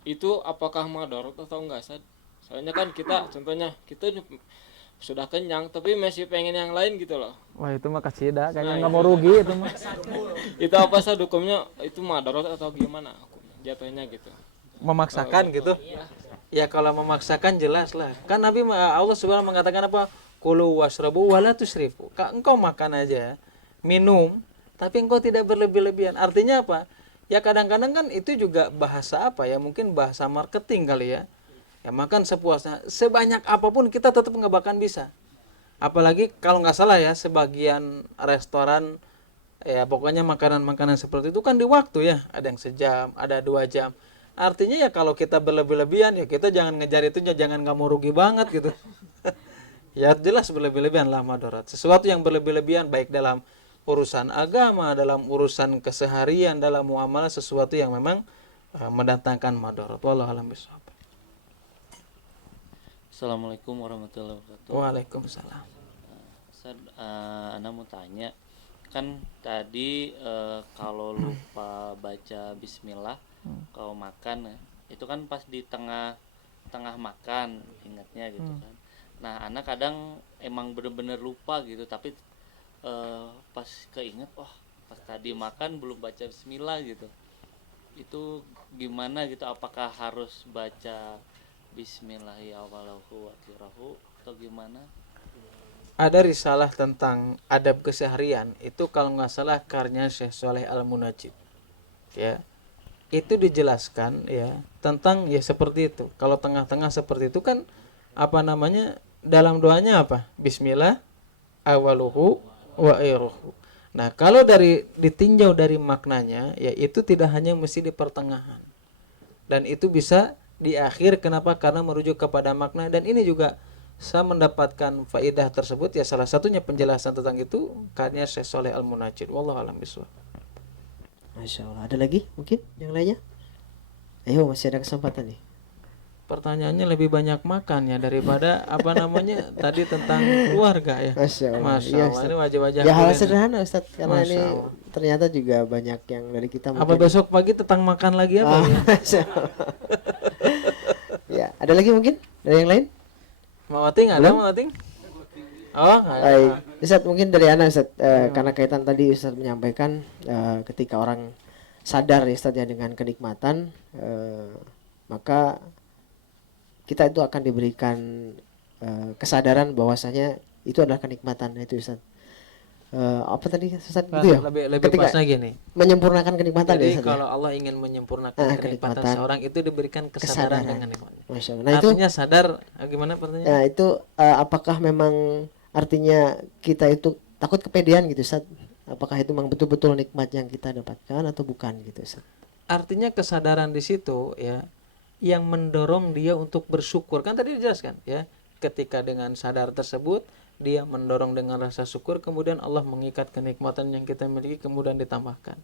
Itu apakah madorot atau enggak, Sad? Soalnya kan kita contohnya kita sudah kenyang tapi masih pengen yang lain gitu loh. Wah itu mah kasida, kayaknya nggak mau rugi itu mah. Itu apa sih hukumnya, itu madorot atau gimana hukumnya jatuhnya gitu? Memaksakan gitu. Ya kalau memaksakan jelas lah. Kan Nabi Allah Subhanahu mengatakan apa? Kulu wasrabu wala tusrifu. Engkau makan aja, minum, tapi engkau tidak berlebih-lebihan. Artinya apa? Ya kadang-kadang kan itu juga bahasa apa ya? Mungkin bahasa marketing kali ya. Ya makan sepuasnya, sebanyak apapun kita tetap nggak bakal bisa. Apalagi kalau nggak salah ya, sebagian restoran ya pokoknya makanan-makanan seperti itu kan di waktu ya, ada yang sejam, ada 2 jam. Artinya ya kalau kita berlebih-lebihan ya kita jangan ngejar itu, jangan nggak mau rugi banget gitu. Ya jelas berlebih-lebihan lah madarat. Sesuatu yang berlebih-lebihan baik dalam urusan agama, dalam urusan keseharian, dalam muamalah, sesuatu yang memang mendatangkan madarat. Wallahu a'lam bishawab. Assalamualaikum warahmatullahi wabarakatuh. Waalaikumsalam. Ustaz, Ana mau tanya, kan tadi kalau lupa baca Bismillah kalau makan, itu kan pas di tengah makan ingatnya gitu kan. Nah, Ana kadang emang bener-bener lupa gitu, tapi pas keinget, pas tadi makan belum baca Bismillah gitu. Itu gimana gitu? Apakah harus baca Bismillahirrahmanirrahim atau gimana? Ada risalah tentang adab keseharian itu kalau nggak salah karya Syekh Shalih Al-Munajjid. Ya. Itu dijelaskan ya tentang ya seperti itu. Kalau tengah-tengah seperti itu kan apa namanya? Dalam doanya apa? Bismillah awaluhu wa akhiruhu. Nah, kalau ditinjau dari maknanya ya itu tidak hanya mesti di pertengahan. Dan itu bisa di akhir. Kenapa? Karena merujuk kepada makna, dan ini juga saya mendapatkan faedah tersebut ya salah satunya penjelasan tentang itu karya Syekh Shalih Al-Munajjid. Wallahu a'lam bishawab. Masya Allah. Ada lagi mungkin yang lainnya? Ayo, masih ada kesempatan nih. Pertanyaannya lebih banyak makan ya daripada apa namanya tadi tentang keluarga ya. Masya Allah. Masya Iya, Allah. Ustaz. Ini wajah-wajah Ya hal kuliner. sederhana Ustaz, karena Masya ini Allah. ternyata juga banyak yang dari kita Apa mungkin. besok pagi tentang makan lagi apa ya? Masya Allah. Ya, ada lagi mungkin dari yang lain? Mau Ating ada Belum? mau Ating? Oh, ada. Baik, Ustaz, mungkin dari Ana Ustaz, karena kaitan tadi Ustaz menyampaikan ketika orang sadar ya Ustaz ya dengan kenikmatan, maka kita itu akan diberikan kesadaran bahwasanya itu adalah kenikmatan itu Ustaz. Apa tadi Ustaz Pas, itu ya? lebih Ketika pasnya gini. menyempurnakan kenikmatan ya Jadi Ustaz ya? kalau Allah ingin menyempurnakan kenikmatan kenikmatan. seorang itu diberikan kesadaran Kesadaran. dengan nikmatnya. Masya Allah. Nah itu, Artinya sadar gimana pertanyaannya? nah itu apakah memang artinya kita itu takut kepedean gitu Ustaz? Apakah itu memang betul-betul nikmat yang kita dapatkan atau bukan gitu Ustaz? Artinya kesadaran di situ ya yang mendorong dia untuk bersyukur. Kan tadi dijelaskan ya, ketika dengan sadar tersebut dia mendorong dengan rasa syukur, kemudian Allah mengikat kenikmatan yang kita miliki kemudian ditambahkan.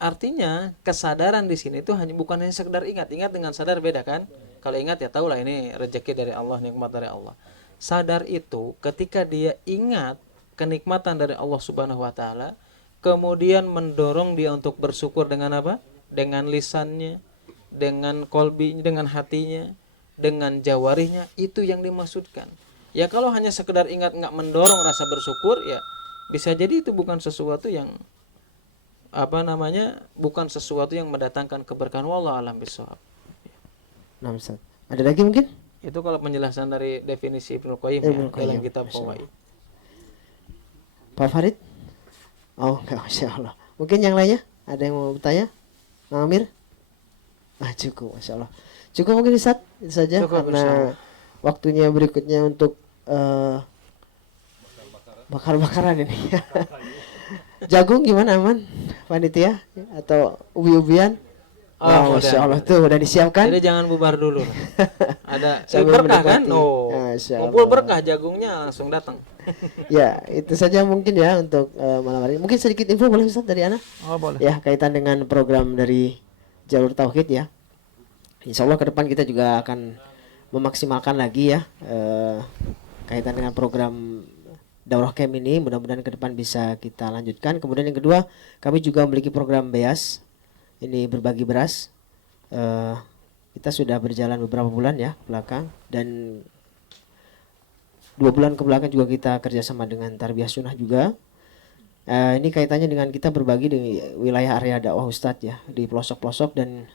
Artinya kesadaran di sini itu bukan hanya sekedar ingat dengan sadar beda kan? Kalau ingat ya tahulah ini rezeki dari Allah, nikmat dari Allah. Sadar itu ketika dia ingat kenikmatan dari Allah Subhanahu wa taala, kemudian mendorong dia untuk bersyukur dengan apa? Dengan lisannya, dengan kolbinya, dengan hatinya, dengan jawarihnya, itu yang dimaksudkan. Ya kalau hanya sekedar ingat nggak mendorong rasa bersyukur ya bisa jadi itu bukan sesuatu yang apa namanya, bukan sesuatu yang mendatangkan keberkahan. Wallahu a'lam bishawab. Nah Ustaz, ada lagi mungkin? Itu kalau penjelasan dari definisi Ibnu Qayyim Ibnu ya, dalam Qayyim, kitab Masya Allah. Fawaid. Pak Farid? Oh enggak, Masya Allah. Mungkin yang lainnya? Ada yang mau bertanya? Mang Amir? Cukup, Masya Allah. Cukup mungkin Ustaz, itu saja. Cukup, karena insyaallah. waktunya berikutnya untuk bakar-bakaran ini. Jagung gimana aman? Panitia atau ubi-ubian? Oh, Oh, Masya udah. Allah tuh udah disiapkan. Jadi jangan bubar dulu. Ada Sambil berkah kan? menikmati. Oh, Masya kumpul Allah. berkah jagungnya langsung datang. Ya, itu saja mungkin ya untuk malam hari ini. Mungkin sedikit info boleh Ustaz dari Ana? Oh boleh. Ya, kaitan dengan program dari Jalur Tauhid ya. Insya Allah ke depan kita juga akan memaksimalkan lagi ya kaitan dengan program Daurah Camp ini. Mudah-mudahan ke depan bisa kita lanjutkan. Kemudian yang kedua, kami juga memiliki program BEAS. Ini berbagi beras. Kita sudah berjalan beberapa bulan ya belakang, dan 2 bulan ke belakang juga kita kerjasama dengan Tarbiyah Sunnah juga. Ini kaitannya dengan kita berbagi di wilayah area dakwah Ustadz ya, di pelosok-pelosok, dan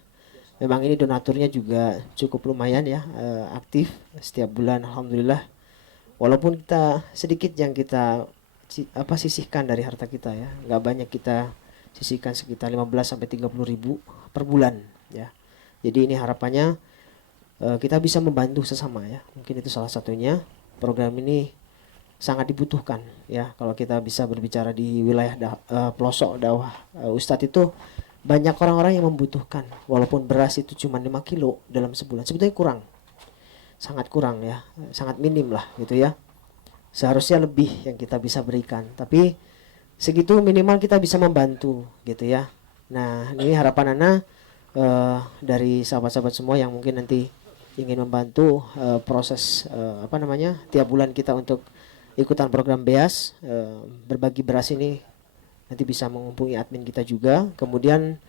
memang ini donaturnya juga cukup lumayan ya, aktif setiap bulan alhamdulillah. Walaupun kita sedikit yang kita sisihkan dari harta kita ya, nggak banyak, kita sisihkan sekitar 15 sampai 30 ribu per bulan ya. Jadi ini harapannya kita bisa membantu sesama ya. Mungkin itu salah satunya. Program ini sangat dibutuhkan ya. Kalau kita bisa berbicara di wilayah pelosok dakwah Ustadz, itu banyak orang-orang yang membutuhkan. Walaupun beras itu cuma 5 kilo dalam sebulan, sebetulnya kurang, sangat kurang ya, sangat minim lah gitu ya. Seharusnya lebih yang kita bisa berikan, tapi segitu minimal kita bisa membantu gitu ya. Nah ini harapan Ana dari sahabat-sahabat semua yang mungkin nanti ingin membantu proses tiap bulan kita untuk ikutan program BEAS, berbagi beras ini, nanti bisa menghubungi admin kita juga. Kemudian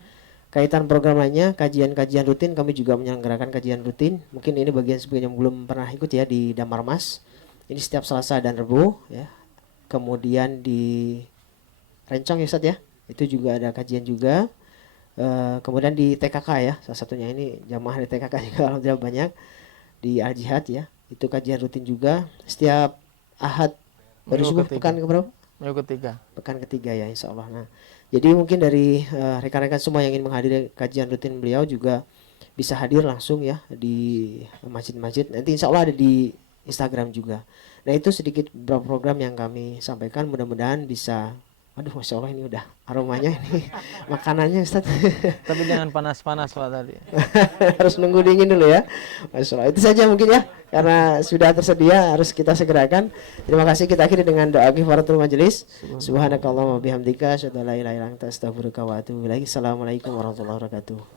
kaitan program lainnya, kajian-kajian rutin, kami juga menyelenggarakan kajian rutin. Mungkin ini bagian yang belum pernah ikut ya, di Damar Mas. Ini setiap Selasa dan Rabu ya. Kemudian di Rencong ya Ustaz ya, itu juga ada kajian juga. Kemudian di TKK ya, salah satunya ini jamaah di TKK juga alhamdulillah banyak. Di Al Jihad ya, itu kajian rutin juga setiap Ahad baru subuh pekan keberapa? Minggu ketiga. Pekan ketiga ya insya Allah. Nah, jadi mungkin dari rekan-rekan semua yang ingin menghadiri kajian rutin beliau juga bisa hadir langsung ya di masjid-masjid. Nanti insya Allah ada di Instagram juga. Nah itu sedikit beberapa program yang kami sampaikan, mudah-mudahan bisa. Aduh Masya Allah, ini udah aromanya ini makanannya Ustaz. Tapi jangan panas-panas Pak tadi. Harus nunggu dingin dulu ya. Masya Allah, itu saja mungkin ya, karena sudah tersedia harus kita segerakan. Terima kasih, kita akhiri dengan doa kifaratul majelis. Subhanakallahumma bihamdika asyhadu an la ilaha illa anta astaghfiruka wa atubu ilaik. Assalamualaikum warahmatullahi wabarakatuh.